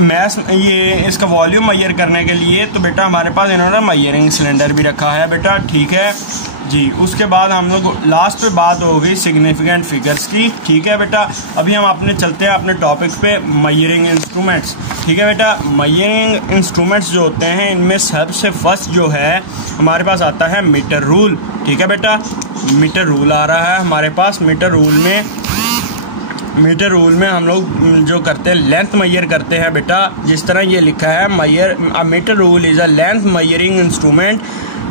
मैस, ये इसका वॉल्यूम मेजर करने के लिए तो बेटा हमारे पास इन्होंने मेजरिंग सिलेंडर भी रखा है बेटा, ठीक है जी। उसके बाद हम लोग लास्ट पे बात हो गई सिग्निफिकेंट फिगर्स की, ठीक है बेटा। अभी हम अपने चलते हैं अपने टॉपिक पे, मेजरिंग इंस्ट्रूमेंट्स, ठीक है बेटा। मेजरिंग इंस्ट्रूमेंट्स जो होते हैं इनमें सबसे फर्स्ट जो है हमारे पास आता है मीटर रूल, ठीक है बेटा, मीटर रूल आ रहा है हमारे पास। मीटर रूल में हम लोग जो करते हैं लेंथ मेजर करते हैं बेटा, जिस तरह ये लिखा है metre rule is a length measuring instrument,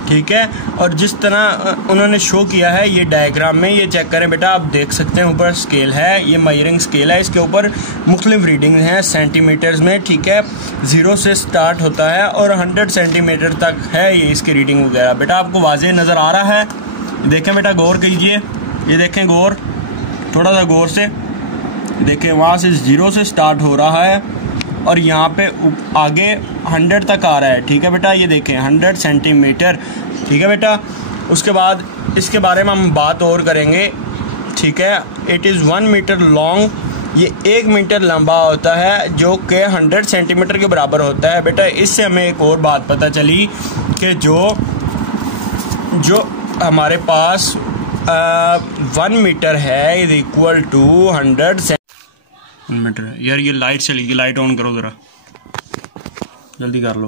ठीक है, और जिस तरह उन्होंने शो किया है ये डायग्राम में, ये चेक करें बेटा, आप देख सकते हैं ऊपर स्केल है, ये मेजरिंग स्केल है, इसके ऊपर मुख्तलिफ रीडिंग हैं सेंटीमीटर्स में, ठीक है, 0 से स्टार्ट होता है और 100 सेंटीमीटर तक है ये इसकी रीडिंग वगैरह बेटा। आपको वाज़ेह नज़र आ रहा है, देखें बेटा, गौर कीजिए, ये देखें, गौर, थोड़ा सा गौर से देखें, वहाँ से 0 से स्टार्ट हो रहा है और यहाँ पे आगे 100 तक आ रहा है, ठीक है बेटा, ये देखें 100 सेंटीमीटर, ठीक है बेटा। उसके बाद इसके बारे में हम बात और करेंगे, ठीक है। इट इज़ 1 मीटर लॉन्ग, ये 1 मीटर लंबा होता है जो कि 100 सेंटीमीटर के बराबर होता है बेटा। इससे हमें एक और बात पता चली कि जो हमारे पास 1 मीटर है इज इक्वल टू 100 मीटर। यार ये लाइट चली गई, लाइट ऑन करो ज़रा, जल्दी कर लो।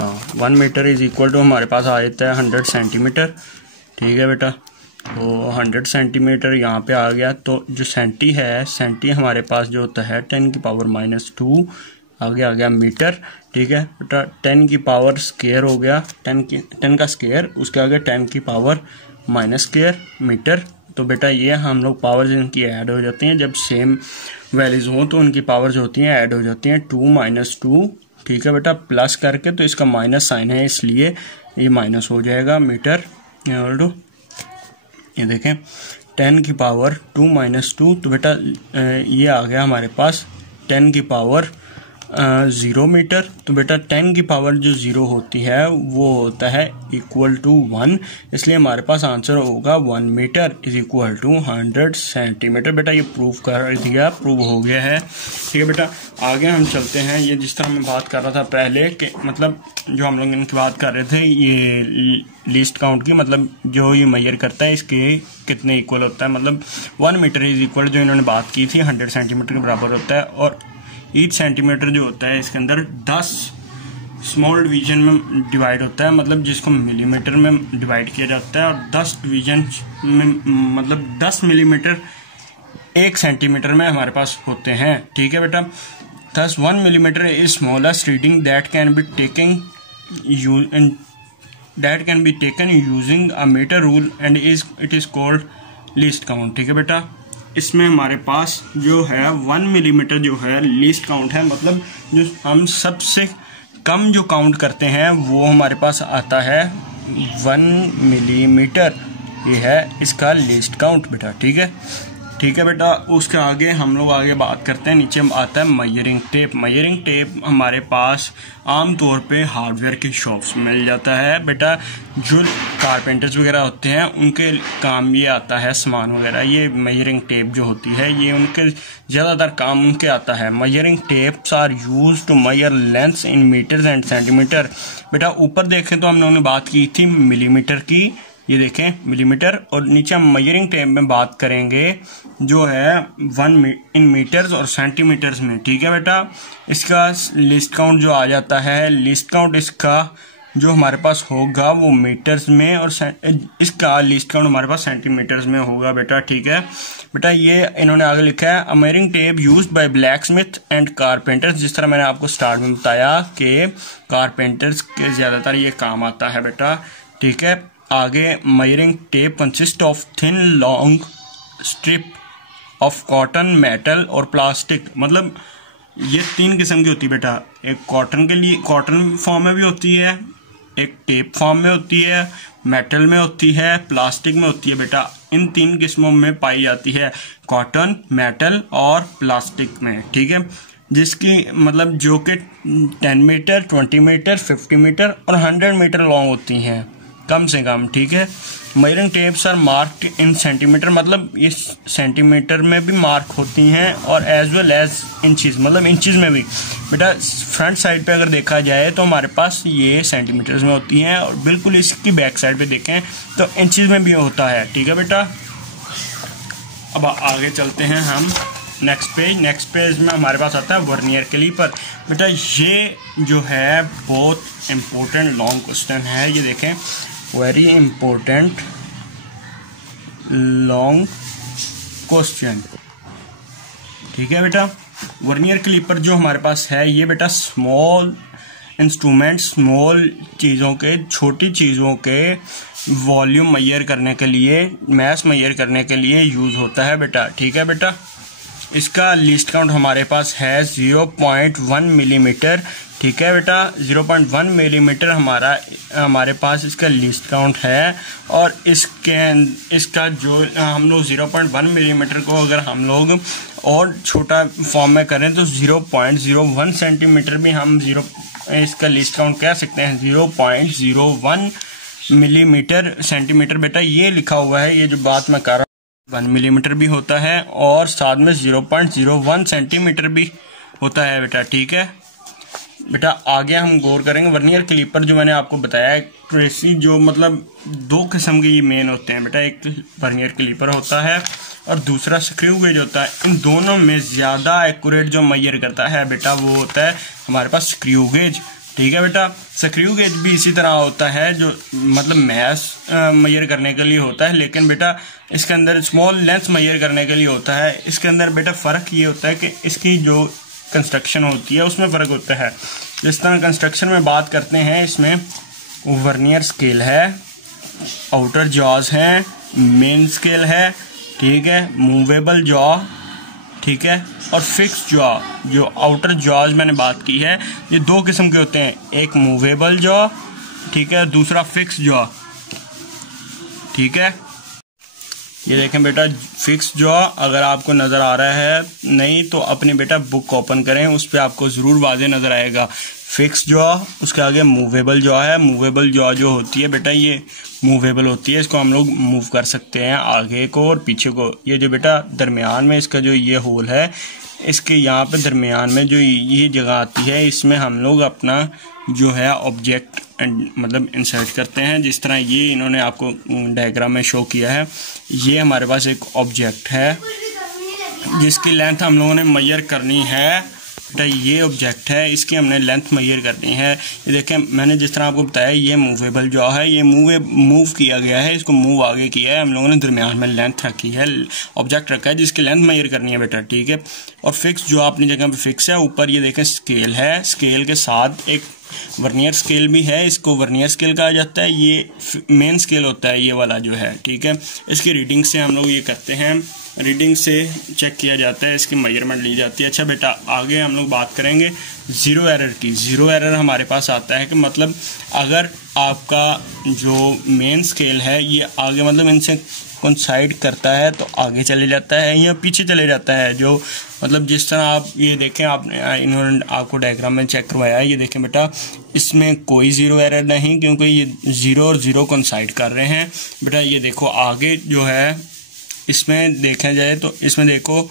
हाँ, 1 मीटर इज इक्वल टू हमारे पास आ जाता है 100 सेंटीमीटर, ठीक है बेटा। तो 100 सेंटीमीटर यहाँ पे आ गया। तो जो सेंटी है, सेंटी हमारे पास जो होता है 10 की पावर -2, आगे आ गया मीटर, ठीक है बेटा। 10 की पावर स्क्वायर हो गया, 10 का स्क्वायर, उसके आगे 10 की पावर -स्क्वायर मीटर। तो बेटा ये हम लोग पावर इनकी ऐड हो जाती हैं, जब सेम वैल्यूज हों तो उनकी पावर जो होती हैं ऐड हो जाती हैं, 2 - 2, ठीक है बेटा। प्लस करके तो इसका माइनस साइन है इसलिए ये माइनस हो जाएगा मीटर। ये देखें 10 की पावर 2 - 2, तो बेटा ये आ गया हमारे पास 10 की पावर 0 मीटर। तो बेटा 10 की पावर जो 0 होती है वो होता है इक्वल टू 1, इसलिए हमारे पास आंसर होगा 1 metre is equal to 100 centimetre. बेटा ये प्रूव कर दिया, प्रूव हो गया है, ठीक है बेटा। आगे हम चलते हैं। ये जिस तरह मैं बात कर रहा था पहले कि मतलब जो हम लोग इनकी बात कर रहे थे ये लीस्ट काउंट की, मतलब जो ये मेजर करता है इसके कितने इक्वल होता है, मतलब 1 मीटर इज इक्वल, जो इन्होंने बात की थी 100 सेंटीमीटर के बराबर होता है। और ईच सेंटीमीटर जो होता है इसके अंदर 10 स्मॉल डिवीजन में डिवाइड होता है, मतलब जिसको मिलीमीटर में डिवाइड किया जाता है, और 10 डिवीजन में मतलब 10 मिलीमीटर 1 सेंटीमीटर में हमारे पास होते हैं, ठीक है बेटा। Thus 1 millimetre is smallest reading that can be taken using a metre rule and it is called least count, ठीक है बेटा। इसमें हमारे पास जो है 1 मिलीमीटर जो है लीस्ट काउंट है, मतलब जो हम सबसे कम जो काउंट करते हैं वो हमारे पास आता है 1 मिलीमीटर, ये है इसका लीस्ट काउंट बेटा, ठीक है, ठीक है बेटा। उसके आगे हम लोग आगे बात करते हैं, नीचे आता है मेजरिंग टेप। मेजरिंग टेप हमारे पास आमतौर पे हार्डवेयर की शॉप्स में मिल जाता है बेटा। जो कारपेंटर्स वगैरह होते हैं उनके काम ये आता है सामान वगैरह, ये मेजरिंग टेप जो होती है ये उनके ज़्यादातर काम उनके आता है। Measuring tapes are used to measure lengths in metres and centimetre. बेटा ऊपर देखें तो हम लोगों ने बात की थी मिलीमीटर की, ये देखें मिलीमीटर, और नीचे हम मेजरिंग टेप में बात करेंगे जो है 1 इन मीटर्स और सेंटीमीटर्स में, ठीक है बेटा। इसका लिस्ट काउंट जो आ जाता है, लिस्ट काउंट इसका जो हमारे पास होगा वो मीटर्स में, और इसका लिस्ट काउंट हमारे पास सेंटीमीटर्स में होगा बेटा, ठीक है बेटा। ये इन्होंने आगे लिखा है measuring tape used by blacksmith and carpenters. जिस तरह मैंने आपको स्टार्ट में बताया कि कारपेंटर्स के ज़्यादातर ये काम आता है बेटा, ठीक है। आगे measuring tape consist of thin long strip of cotton, metal और प्लास्टिक। मतलब ये 3 किस्म की होती है बेटा, एक कॉटन के लिए कॉटन फॉर्म में भी होती है, एक टेप फॉर्म में होती है, मेटल में होती है, प्लास्टिक में होती है बेटा। इन 3 किस्मों में पाई जाती है, कॉटन, मेटल और प्लास्टिक में, ठीक है। जिसकी मतलब जो कि 10 मीटर, 20 मीटर, 50 मीटर और 100 मीटर लॉन्ग होती हैं कम से कम, ठीक है। Measuring tapes are marked in centimetre, मतलब ये सेंटीमीटर में भी मार्क होती हैं, और एज वेल एज इंचेस, मतलब इंचेस में भी बेटा। फ्रंट साइड पे अगर देखा जाए तो हमारे पास ये सेंटीमीटर्स में होती हैं, और बिल्कुल इसकी बैक साइड पे देखें तो इंचेस में भी होता है, ठीक है बेटा। अब आगे चलते हैं हम नेक्स्ट पेज में हमारे पास आता है वर्नियर कैलिपर। बेटा ये जो है बहुत इम्पोर्टेंट लॉन्ग क्वेश्चन है, ये देखें, वेरी इम्पोर्टेंट लॉन्ग क्वेश्चन, ठीक है बेटा। वर्नियर कैलिपर जो हमारे पास है ये बेटा स्मॉल इंस्ट्रूमेंट, स्मॉल चीज़ों के, छोटी चीज़ों के वॉल्यूम मेजर करने के लिए, मैस मेजर करने के लिए यूज़ होता है बेटा, ठीक है बेटा। इसका लिस्ट काउंट हमारे पास है 0.1 मिलीमीटर, ठीक है बेटा। 0.1 मिलीमीटर हमारे पास इसका लिस्ट काउंट है, और इसका जो हम लोग 0.1 मिलीमीटर को अगर हम लोग और छोटा फॉर्म में करें तो 0.01 सेंटीमीटर भी हम इसका लिस्ट काउंट कह सकते हैं। 0.01 मिलीमीटर सेंटीमीटर बेटा ये लिखा हुआ है, ये जो बात मैं कर रहा हूँ 1 मिलीमीटर भी होता है, और साथ में 0.01 सेंटीमीटर भी होता है बेटा, ठीक है बेटा। आगे हम गौर करेंगे वर्नियर कैलिपर जो मैंने आपको बताया, ट्रेसी जो मतलब 2 किस्म के ये मेन होते हैं बेटा, एक वर्नियर कैलिपर होता है और दूसरा स्क्रू गेज होता है। इन दोनों में ज़्यादा एक्यूरेट जो मेजर करता है बेटा वो होता है हमारे पास स्क्रू गेज, ठीक है बेटा। स्क्रू गेज भी इसी तरह होता है, जो मतलब मैस मेजर करने के लिए होता है, लेकिन बेटा इसके अंदर स्मॉल लेंथ मेजर करने के लिए होता है। इसके अंदर बेटा फ़र्क ये होता है कि इसकी जो कंस्ट्रक्शन होती है उसमें फ़र्क होता है। जिस तरह कंस्ट्रक्शन में बात करते हैं, इसमें वर्नियर स्केल है, आउटर जॉज है, मेन स्केल है, ठीक है, मूवेबल जॉ, ठीक है, और फिक्स जॉ। जो आउटर जॉज मैंने बात की है, ये दो किस्म के होते हैं, एक मूवेबल जॉ, ठीक है, दूसरा फिक्स जॉ, ठीक है। ये देखें बेटा फिक्स जॉ अगर आपको नज़र आ रहा है नहीं तो अपनी बेटा बुक ओपन करें, उस पर आपको ज़रूर वाज़े नज़र आएगा फिक्स जॉ। उसके आगे मूवेबल जॉ है। मूवेबल जॉ जो होती है बेटा ये मूवेबल होती है, इसको हम लोग मूव कर सकते हैं आगे को और पीछे को। ये जो बेटा दरमियान में इसका जो ये होल है, इसके यहाँ पे दरमियान में जो ये जगह आती है, इसमें हम लोग अपना जो है ऑब्जेक्ट मतलब इंसर्ट करते हैं। जिस तरह ये इन्होंने आपको डायग्राम में शो किया है, ये हमारे पास एक ऑब्जेक्ट है जिसकी लेंथ हम लोगों ने मेजर करनी है बेटा। ये ऑब्जेक्ट है, इसकी हमने लेंथ मेजर करनी है। ये देखें मैंने जिस तरह आपको बताया, ये मूवेबल जो है ये मूव किया गया है, इसको मूव आगे किया है हम लोगों ने, दरमियान में लेंथ रखी है, ऑब्जेक्ट रखा है जिसकी लेंथ मेजर करनी है बेटा, ठीक है। और फिक्स जो अपनी जगह पे फिक्स है। ऊपर ये देखें स्केल है, स्केल के साथ एक वर्नियर स्केल भी है, इसको वर्नियर स्केल कहा जाता है। ये मेन स्केल होता है ये वाला जो है, ठीक है। इसकी रीडिंग से हम लोग ये करते हैं, रीडिंग से चेक किया जाता है, इसकी मेजरमेंट ली जाती है। अच्छा बेटा आगे हम लोग बात करेंगे ज़ीरो एरर की। ज़ीरो एरर हमारे पास आता है कि मतलब अगर आपका जो मेन स्केल है ये आगे मतलब इनसे कोइंसाइड करता है तो आगे चले जाता है या पीछे चले जाता है। जो मतलब जिस तरह आप ये देखें, आपने इन्होंने आपको डायग्राम में चेक करवाया है, ये देखें बेटा इसमें कोई ज़ीरो एरर नहीं, क्योंकि ये ज़ीरो और ज़ीरो कोइंसाइड कर रहे हैं बेटा। ये देखो आगे जो है इसमें देखा जाए तो इसमें देखो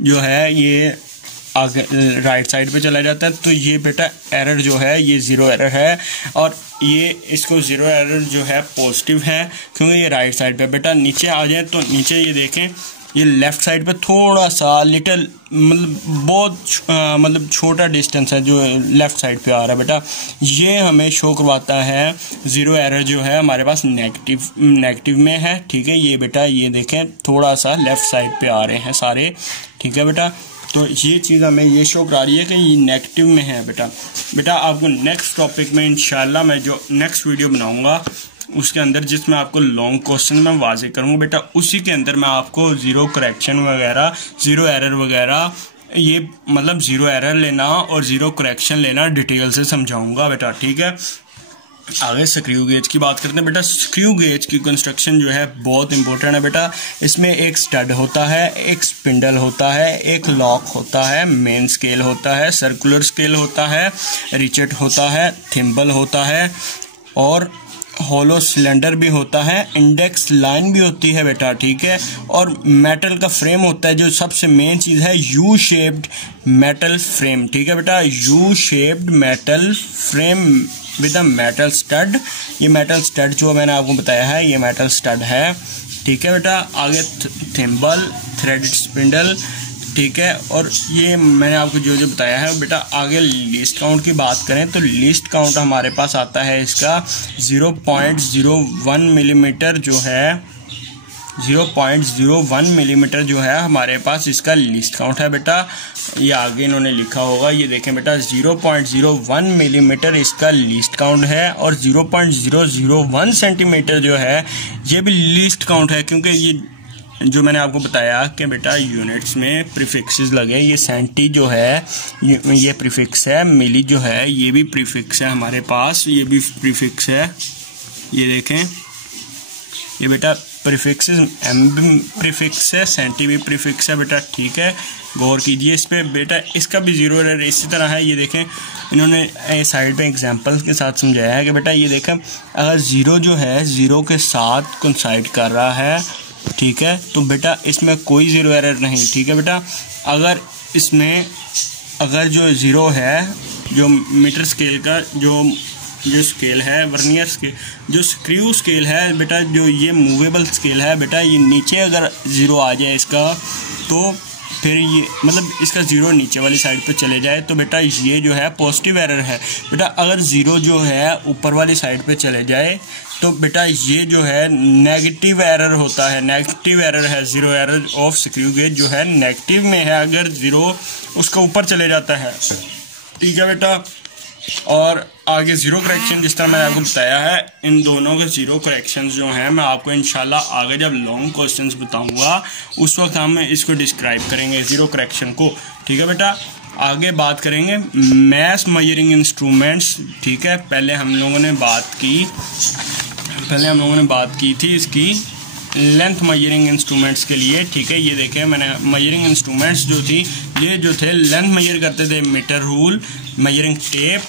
जो है ये आगे राइट साइड पे चला जाता है, तो ये बेटा एरर जो है ये ज़ीरो एरर है। और ये इसको ज़ीरो एरर जो है पॉजिटिव है क्योंकि ये राइट साइड पे। बेटा नीचे आ जाए तो नीचे ये देखें, ये लेफ़्ट साइड पे थोड़ा सा लिटिल मतलब बहुत मतलब छोटा डिस्टेंस है जो लेफ़्ट साइड पे आ रहा है बेटा, ये हमें शो करवाता है ज़ीरो एरर जो है हमारे पास नेगेटिव में है, ठीक है। ये बेटा ये देखें थोड़ा सा लेफ़्ट साइड पे आ रहे हैं सारे, ठीक है बेटा। तो ये चीज़ हमें ये शो करा रही है कि ये नेगेटिव में है बेटा। बेटा आपको नेक्स्ट टॉपिक में इंशाल्लाह मैं जो नेक्स्ट वीडियो बनाऊंगा उसके अंदर जिसमें आपको लॉन्ग क्वेश्चन में वाज़े करूँगा बेटा, उसी के अंदर मैं आपको ज़ीरो करेक्शन वगैरह, ज़ीरो एरर वगैरह, ये मतलब ज़ीरो एरर लेना और ज़ीरो करेक्शन लेना डिटेल से समझाऊँगा बेटा, ठीक है। आगे स्क्रू गेज की बात करते हैं बेटा। स्क्रू गेज की कंस्ट्रक्शन जो है बहुत इंपॉर्टेंट है बेटा। इसमें एक स्टड होता है, एक स्पिंडल होता है, एक लॉक होता है, मेन स्केल होता है, सर्कुलर स्केल होता है, रिचेट होता है, थिम्बल होता है और होलो सिलेंडर भी होता है, इंडेक्स लाइन भी होती है बेटा, ठीक है। और मेटल का फ्रेम होता है, जो सबसे मेन चीज़ है यू शेप्ड मेटल फ्रेम, ठीक है बेटा। U shaped metal frame with a metal stud. ये मेटल स्टड जो मैंने आपको बताया है ये मेटल स्टड है, ठीक है बेटा। आगे थिम्बल, थ्रेडेड स्पिंडल, ठीक है। और ये मैंने आपको जो जो बताया है बेटा। आगे लीस्ट काउंट की बात करें तो लीस्ट काउंट हमारे पास आता है इसका 0.01 मिलीमीटर जो है, 0.01 मिलीमीटर जो है हमारे पास इसका लीस्ट काउंट है बेटा। ये आगे इन्होंने लिखा होगा, ये देखें बेटा 0.01 मिलीमीटर इसका लीस्ट काउंट है। और 0.001 सेंटीमीटर जो है ये भी लीस्ट काउंट है, क्योंकि ये जो मैंने आपको बताया कि बेटा यूनिट्स में प्रीफिक्सेस लगे। ये सेंटी जो है ये प्रीफिक्स है, मिली जो है ये भी प्रीफिक्स है हमारे पास, ये भी प्रीफिक्स है। ये देखें ये बेटा प्रीफिक्सेस, एम भी प्रीफिक्स है, सेंटी भी प्रीफिक्स है बेटा, ठीक है। गौर कीजिए इस पे बेटा। इसका भी ज़ीरो एरर इसी तरह है। ये देखें इन्होंने साइड पे एग्जांपल्स के साथ समझाया है कि बेटा ये देखें अगर ज़ीरो जो है ज़ीरो के साथ कोइंसाइड कर रहा है, ठीक है, तो बेटा इसमें कोई ज़ीरो एरर नहीं, ठीक है बेटा। अगर इसमें अगर जो ज़ीरो है जो मीटर स्केल का जो स्केल है वर्नियर स्केल, जो स्क्रू स्केल है बेटा, जो ये मूवेबल स्केल है बेटा, ये नीचे अगर ज़ीरो आ जाए इसका तो फिर ये मतलब इसका ज़ीरो नीचे वाली साइड पे चले जाए तो बेटा ये जो है पॉजिटिव एरर है। बेटा अगर ज़ीरो जो है ऊपर वाली साइड पे चले जाए तो बेटा ये जो है नेगेटिव एरर होता है, नेगेटिव एरर है। Zero error of screw gauge जो है नेगेटिव में है अगर ज़ीरो उसका ऊपर चले जाता है, ठीक है बेटा। और आगे ज़ीरो करेक्शन जिस तरह मैंने आपको बताया है, इन दोनों के ज़ीरो करेक्शंस जो हैं मैं आपको इंशाल्लाह आगे जब लॉन्ग क्वेश्चंस बताऊंगा उस वक्त हम इसको डिस्क्राइब करेंगे ज़ीरो करेक्शन को, ठीक है बेटा। आगे बात करेंगे मैथ मेजरिंग इंस्ट्रूमेंट्स, ठीक है। पहले हम लोगों ने बात की थी इसकी लेंथ मेजरिंग इंस्ट्रूमेंट्स के लिए, ठीक है। ये देखें मैंने मेजरिंग इंस्ट्रूमेंट्स जो थी ये जो थे लेंथ मेजर करते थे, मीटर रूल, मेजरिंग टेप,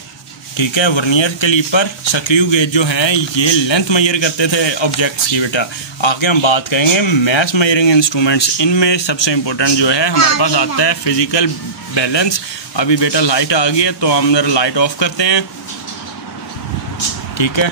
ठीक है, वर्नियर कैलीपर, स्क्रू गेज जो हैं ये लेंथ मेजर करते थे ऑब्जेक्ट्स की बेटा। आगे हम बात करेंगे मैथ मेजरिंग इंस्ट्रूमेंट्स। इनमें सबसे इम्पोर्टेंट जो है हमारे पास आता है फिजिकल बैलेंस। अभी बेटा लाइट आ गई है तो हम जरा लाइट ऑफ करते हैं, ठीक है।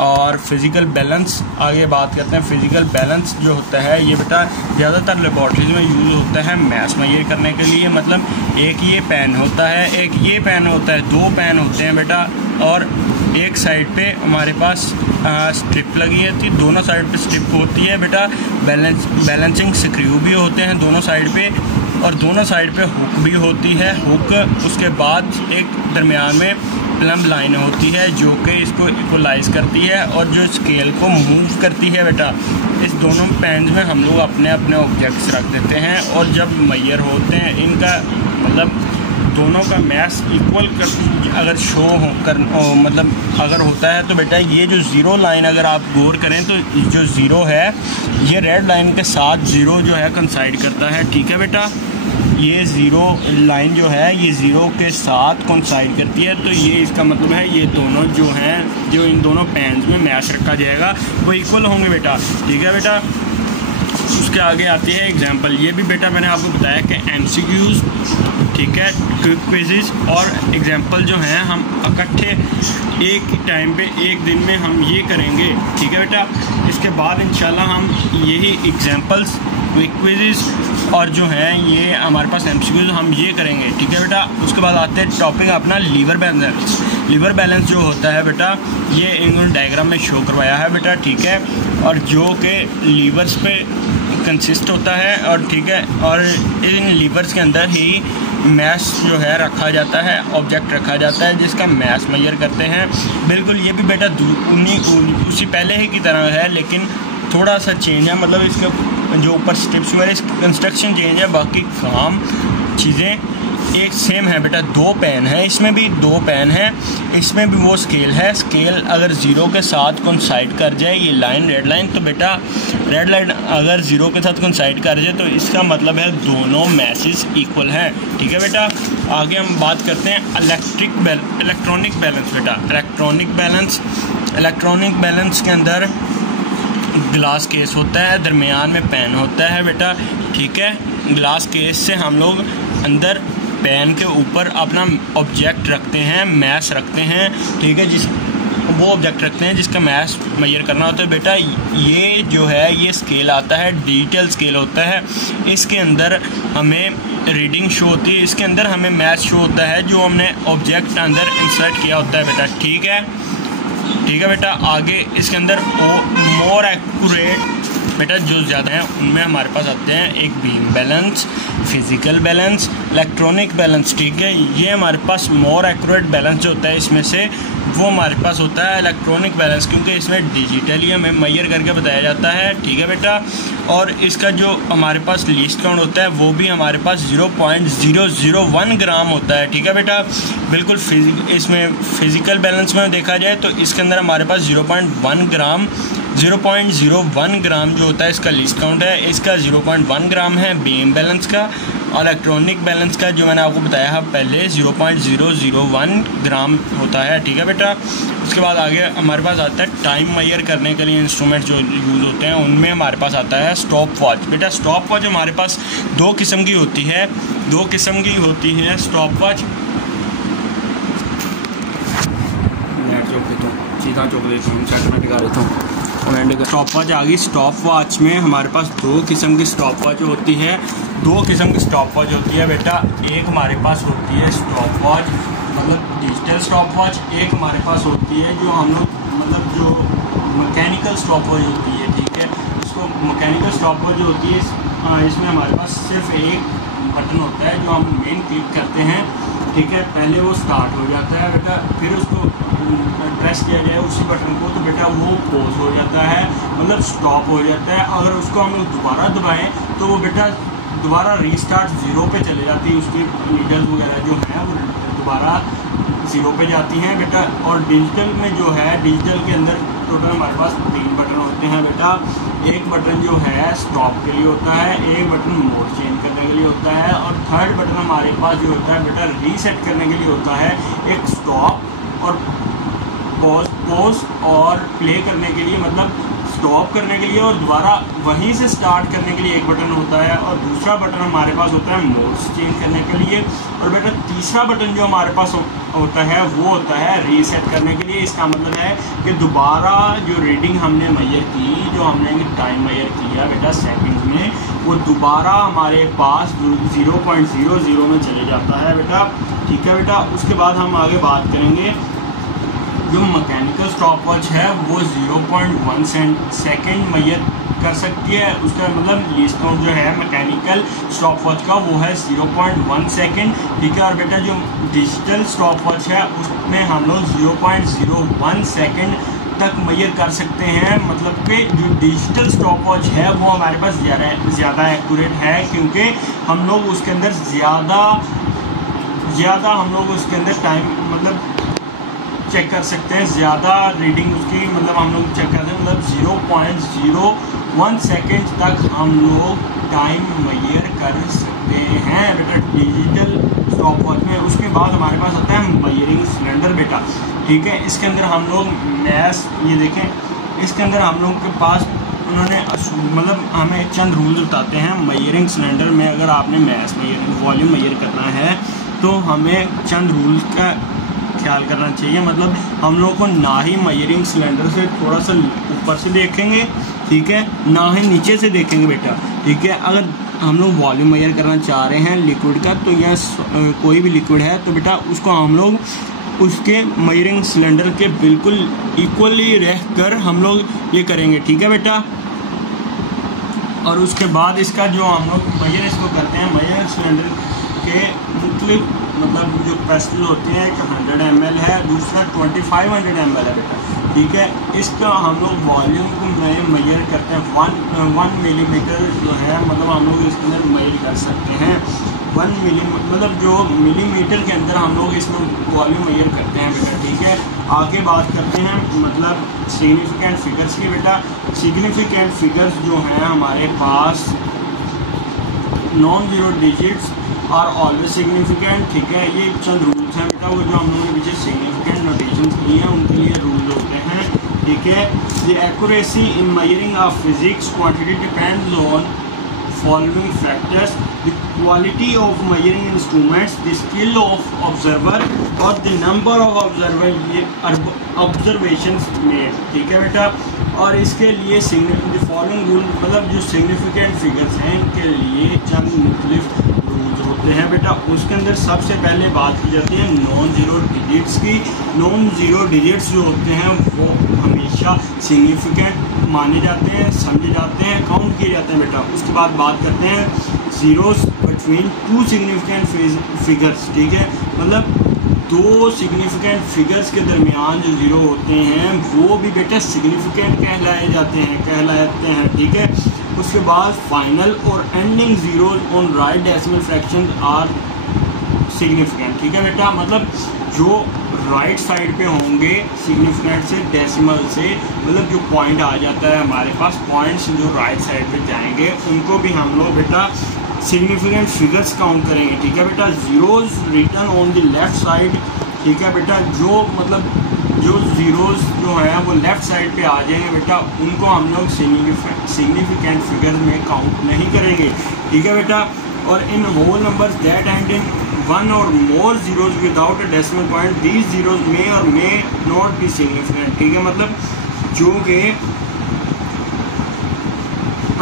और फिज़िकल बैलेंस आगे बात करते हैं। फिज़िकल बैलेंस जो होता है ये बेटा ज़्यादातर लेबॉर्ट्रीज में यूज़ होता है मैथ मेजर करने के लिए। मतलब एक ये पेन होता है, एक ये पेन होता है, दो पेन होते हैं बेटा, और एक साइड पे हमारे पास स्ट्रिप लगी होती है, दोनों साइड पे स्ट्रिप होती है बेटा। बैलेंसिंग स्क्रू भी होते हैं दोनों साइड पे, और दोनों साइड पे हुक भी होती है, हुक। उसके बाद एक दरमियान में प्लम लाइन होती है जो कि इसको इक्वलाइज करती है और जो स्केल को मूव करती है बेटा। इस दोनों पेन्स में हम लोग अपने अपने ऑब्जेक्ट्स रख देते हैं, और जब मेजर होते हैं इनका मतलब दोनों का मैथ इक्वल अगर शो हो कर मतलब अगर होता है तो बेटा ये जो ज़ीरो लाइन अगर आप गौर करें तो जो ज़ीरो है ये रेड लाइन के साथ ज़ीरो जो है कंसाइड करता है, ठीक है बेटा। ये ज़ीरो लाइन जो है ये ज़ीरो के साथ कंसाइड करती है, तो ये इसका मतलब है ये दोनों जो हैं जो इन दोनों पेन्स में मैच रखा जाएगा वो इक्वल होंगे बेटा, ठीक है बेटा। उसके आगे आती है एग्जांपल। ये भी बेटा मैंने आपको बताया कि एमसीक्यूज़, ठीक है, क्विक क्विज़ेस और एग्जांपल जो हैं हम इकट्ठे एक टाइम पे एक दिन में हम ये करेंगे, ठीक है बेटा। इसके बाद इंशाल्लाह हम यही एग्जांपल्स, क्विक क्विज़ेस और जो हैं ये हमारे पास एमसीक्यूज़ हम ये करेंगे, ठीक है बेटा। उसके बाद आते हैं टॉपिक अपना लीवर बैलेंस। लीवर बैलेंस जो होता है बेटा ये इन्होंने डायग्राम में शो करवाया है बेटा, ठीक है, और जो कि लीवर्स पे कंसिस्ट होता है, और ठीक है, और इन लीवर्स के अंदर ही मैथ जो है रखा जाता है, ऑब्जेक्ट रखा जाता है जिसका मैथ मेजर करते हैं। बिल्कुल ये भी बेटा उसी पहले ही की तरह है, लेकिन थोड़ा सा चेंज है, मतलब इसके जो ऊपर स्टेप्स वाले कंस्ट्रक्शन चेंज है, बाकी काम चीज़ें एक सेम है बेटा। दो पेन है, इसमें भी दो पेन है, इसमें भी वो स्केल है। स्केल अगर ज़ीरो के साथ कोइंसाइड कर जाए ये लाइन रेड लाइन, तो बेटा रेड लाइन अगर ज़ीरो के साथ कोइंसाइड कर जाए तो इसका मतलब है दोनों मैसेज इक्वल हैं, ठीक है बेटा। आगे हम बात करते हैं इलेक्ट्रॉनिक बैलेंस बेटा। इलेक्ट्रॉनिक बैलेंस के अंदर ग्लास केस होता है, दरमियान में पेन होता है बेटा, ठीक है। ग्लास केस से हम लोग अंदर पेन के ऊपर अपना ऑब्जेक्ट रखते हैं, मैथ रखते हैं, ठीक है, वो ऑब्जेक्ट रखते हैं जिसका मैथ मेजर करना होता है बेटा। ये जो है ये स्केल आता है, डिजिटल स्केल होता है, इसके अंदर हमें रीडिंग शो होती है, इसके अंदर हमें मैथ शो होता है जो हमने ऑब्जेक्ट अंदर इंसर्ट किया होता है बेटा, ठीक है बेटा। आगे इसके अंदर मोर एक्यूरेट बेटा जो ज़्यादा हैं उनमें हमारे पास आते हैं एक beam balance, physical balance, electronic balance, ठीक है। ये हमारे पास मोर एक्यूरेट बैलेंस जो होता है इसमें से वो हमारे पास होता है इलेक्ट्रॉनिक बैलेंस, क्योंकि इसमें डिजिटली हमें मेजर करके बताया जाता है, ठीक है बेटा। और इसका जो हमारे पास लीस्ट काउंट होता है वो भी हमारे पास 0.001 ग्राम होता है, ठीक है बेटा। बिल्कुल इसमें फिज़िकल बैलेंस में देखा जाए तो इसके अंदर हमारे पास 0.01 ग्राम जो होता है इसका लीस्ट काउंट है, इसका 0.1 ग्राम है बीम बैलेंस का। और इलेक्ट्रॉनिक बैलेंस का जो मैंने आपको बताया है पहले 0.001 ग्राम होता है, ठीक है बेटा। उसके बाद आगे हमारे पास आता है टाइम मेजर करने के लिए इंस्ट्रूमेंट जो यूज़ होते हैं, उनमें हमारे पास आता है स्टॉप वॉच बेटा। स्टॉप वॉच हमारे पास दो किस्म की होती है स्टॉप वॉच। मैं चौक देता हूँ, सीधा चौक देता हूँ, सेट में टिका देता हूँ। स्टॉप वॉच आ गई। स्टॉप वॉच में हमारे पास दो किस्म की स्टॉप वॉच होती है, दो किस्म की स्टॉप वॉच होती है बेटा। एक हमारे पास होती है स्टॉप वॉच मतलब डिजिटल स्टॉप वॉच, एक हमारे पास होती है जो हम लोग मतलब जो मैकेनिकल स्टॉप वॉच होती है, ठीक है। इसको मैकेनिकल स्टॉप वॉच जो होती है इसमें हमारे पास सिर्फ एक बटन होता है जो हम मेन क्लिक करते हैं, ठीक है। पहले वो स्टार्ट हो जाता है बेटा, फिर उसको प्रेस किया जाए उसी बटन को तो बेटा वो पॉज हो जाता है मतलब स्टॉप हो जाता है। अगर उसको हम लोग दोबारा दबाएं तो वो बेटा दोबारा रीस्टार्ट ज़ीरो पे चले जाती है, उसकी नीडल्स वगैरह जो हैं वो दोबारा ज़ीरो पे जाती हैं बेटा। और डिजिटल में जो है, डिजिटल के अंदर टोटल हमारे पास 3 बटन होते हैं बेटा। एक बटन जो है स्टॉप के लिए होता है, एक बटन मोड चेंज करने के लिए होता है, और थर्ड बटन हमारे पास जो होता है बेटा रीसेट करने के लिए होता है। एक स्टॉप और पॉज और प्ले करने के लिए मतलब स्टॉप करने के लिए और दोबारा वहीं से स्टार्ट करने के लिए एक बटन होता है, और दूसरा बटन हमारे पास होता है मोड्स चेंज करने के लिए। और बेटा तीसरा बटन जो हमारे पास होता है वो होता है रीसेट करने के लिए। इसका मतलब है कि दोबारा जो रीडिंग हमने मेजर की, जो हमने टाइम मेजर किया बेटा सेकंड्स में, वो दोबारा हमारे पास 0.00 में चले जाता है बेटा, ठीक है बेटा। उसके बाद हम आगे बात करेंगे जो मैकेनिकल स्टॉप वॉच है वो 0.1 सेकेंड मेजर कर सकती है। उसका मतलब लीस्ट काउंट जो है मैकेनिकल स्टॉप वॉच का वो है 0.1 सेकेंड, ठीक है। और बेटा जो डिजिटल स्टॉप वॉच है उसमें हम लोग 0.01 सेकेंड तक मेजर कर सकते हैं। मतलब कि जो डिजिटल स्टॉप वॉच है वो हमारे पास ज़्यादा एक्यूरेट है, क्योंकि हम लोग उसके अंदर ज़्यादा हम लोग उसके अंदर टाइम मतलब चेक कर सकते हैं, ज़्यादा रीडिंग उसकी मतलब हम लोग चेक करते हैं, मतलब 0.01 सेकेंड तक हम लोग टाइम मेजर कर सकते हैं बेटा डिजिटल स्टॉप वॉच में। उसके बाद हमारे पास आता है मेजरिंग सिलेंडर बेटा, ठीक है। इसके अंदर हम लोग मैस, ये देखें इसके अंदर हम लोग के पास उन्होंने मतलब हमें चंद रूल्स बताते हैं मेजरिंग सिलेंडर में। अगर आपने मैस मेजर वॉल्यूम मेजर करना है तो हमें चंद रूल्स का ख्याल करना चाहिए। मतलब हम लोग को ना ही मेजरिंग सिलेंडर से थोड़ा सा ऊपर से देखेंगे, ठीक है, ना ही नीचे से देखेंगे बेटा, ठीक है। अगर हम लोग वॉल्यूम मेजर करना चाह रहे हैं लिक्विड का, तो यह कोई भी लिक्विड है तो बेटा उसको हम लोग उसके मेजरिंग सिलेंडर के बिल्कुल इक्वली रह कर हम लोग ये करेंगे, ठीक है बेटा। और उसके बाद इसका जो हम लोग मेजर इसको करते हैं, मेजर सिलेंडर के मुख्तलिफ मतलब जो कैपेसिटी होती है, एक 100 ml है, दूसरा 2500 ml है बेटा, ठीक है। इसका हम लोग वॉल्यूम को मेजर करते हैं 1 मिलीमीटर जो है, मतलब हम लोग इसके अंदर मेजर कर सकते हैं 1 मिलीमीटर, मतलब जो मिलीमीटर के अंदर हम लोग इसमें वॉल्यूम मेजर करते हैं बेटा, ठीक है। आगे बात करते हैं मतलब सिग्निफिकेंट फिगर्स की बेटा। सिग्निफिकेंट फिगर्स जो हैं हमारे पास नॉन जीरो डिजिट्स और ऑलवेज सिग्निफिकेंट, ठीक है। ये चंद रूल्स हैं बेटा, वो जो हम लोगों ने पीछे सिग्निफिकेंट नोटेशंस किए हैं उनके लिए रूल्स होते हैं, ठीक है। The accuracy in measuring of physics quantity depends on following factors: the quality of measuring instruments, the skill of observer और the number of observations made, ठीक है बेटा। और इसके लिए फॉलोइंग रूल मतलब जो सिग्निफिकेंट फिगर्स हैं इनके लिए चंद मुख्तलिफ रूल्स होते हैं बेटा। उसके अंदर सबसे पहले बात की जाती है नॉन ज़ीरो डिजिट्स की। नॉन ज़ीरो डिजिट्स जो होते हैं वो हमेशा सिग्निफिकेंट माने जाते हैं, समझे जाते हैं, काउंट किए जाते हैं बेटा। उसके बाद बात करते हैं ज़ीरोस बिटवीन 2 सिग्निफिकेंट फिगर्स, ठीक है। मतलब 2 सिग्निफिकेंट फिगर्स के दरमियान जो ज़ीरो होते हैं वो भी बेटा सिग्निफिकेंट कहलाते हैं, ठीक है। उसके बाद फाइनल और ending zeros on right decimal fraction are significant, ठीक है बेटा। मतलब जो राइट साइड पे होंगे सिग्निफिकेंट से डेसिमल से, मतलब जो पॉइंट आ जाता है हमारे पास, पॉइंट्स जो राइट साइड पे जाएंगे उनको भी हम लोग बेटा सिग्निफिकेंट फिगर्स काउंट करेंगे, ठीक है बेटा। Zeros written on the left side, ठीक है बेटा। जो मतलब जो ज़ीरोज़ जो है वो लेफ़्ट साइड पे आ जाएंगे बेटा, उनको हम लोग सिग्निफिकेंट फिगर में काउंट नहीं करेंगे, ठीक है बेटा। और in whole numbers that end in 1 or more zeros without a decimal point, these zeros may or may not be significant, ठीक है। मतलब जो कि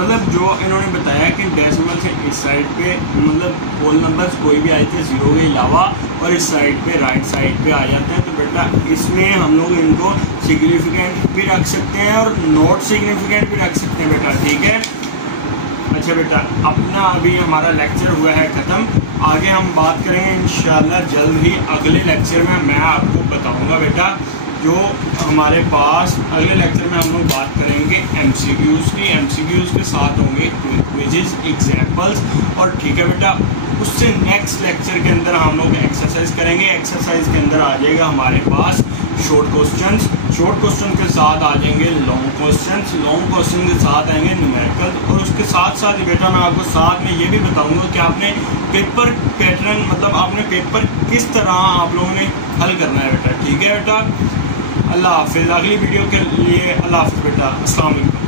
मतलब जो इन्होंने बताया कि डेसिमल से इस साइड पे मतलब होल नंबर्स कोई भी आए थे 0 के अलावा और इस साइड पे राइट साइड पे आ जाते हैं, तो बेटा इसमें हम लोग इनको सिग्निफिकेंट भी रख सकते हैं और नॉट सिग्निफिकेंट भी रख सकते हैं बेटा, ठीक है। अच्छा बेटा, अपना अभी हमारा लेक्चर हुआ है ख़त्म, आगे हम बात करेंगे इंशाल्लाह जल्द ही अगले लेक्चर में। मैं आपको बताऊंगा बेटा जो हमारे पास अगले लेक्चर में हम लोग बात करेंगे MCQs की, MCQs के साथ होंगे क्विज़ेस, एग्जाम्पल्स, और ठीक है बेटा उससे नेक्स्ट लेक्चर के अंदर हम लोग एक्सरसाइज करेंगे। एक्सरसाइज के अंदर आ जाएगा हमारे पास शॉर्ट क्वेश्चंस, शॉर्ट क्वेश्चन के साथ आ जाएंगे लॉन्ग क्वेश्चंस, लॉन्ग क्वेश्चन के साथ आएंगे न्यूमेरिकल, और उसके साथ साथ ही बेटा मैं आपको साथ में ये भी बताऊंगा कि आपने पेपर पैटर्न मतलब आपने पेपर किस तरह आप लोगों ने हल करना है बेटा, ठीक है बेटा। अल्लाह हाफिज़। अगली वीडियो के लिए अल्लाह हाफिज़ बेटा, अस्सलाम वालेकुम।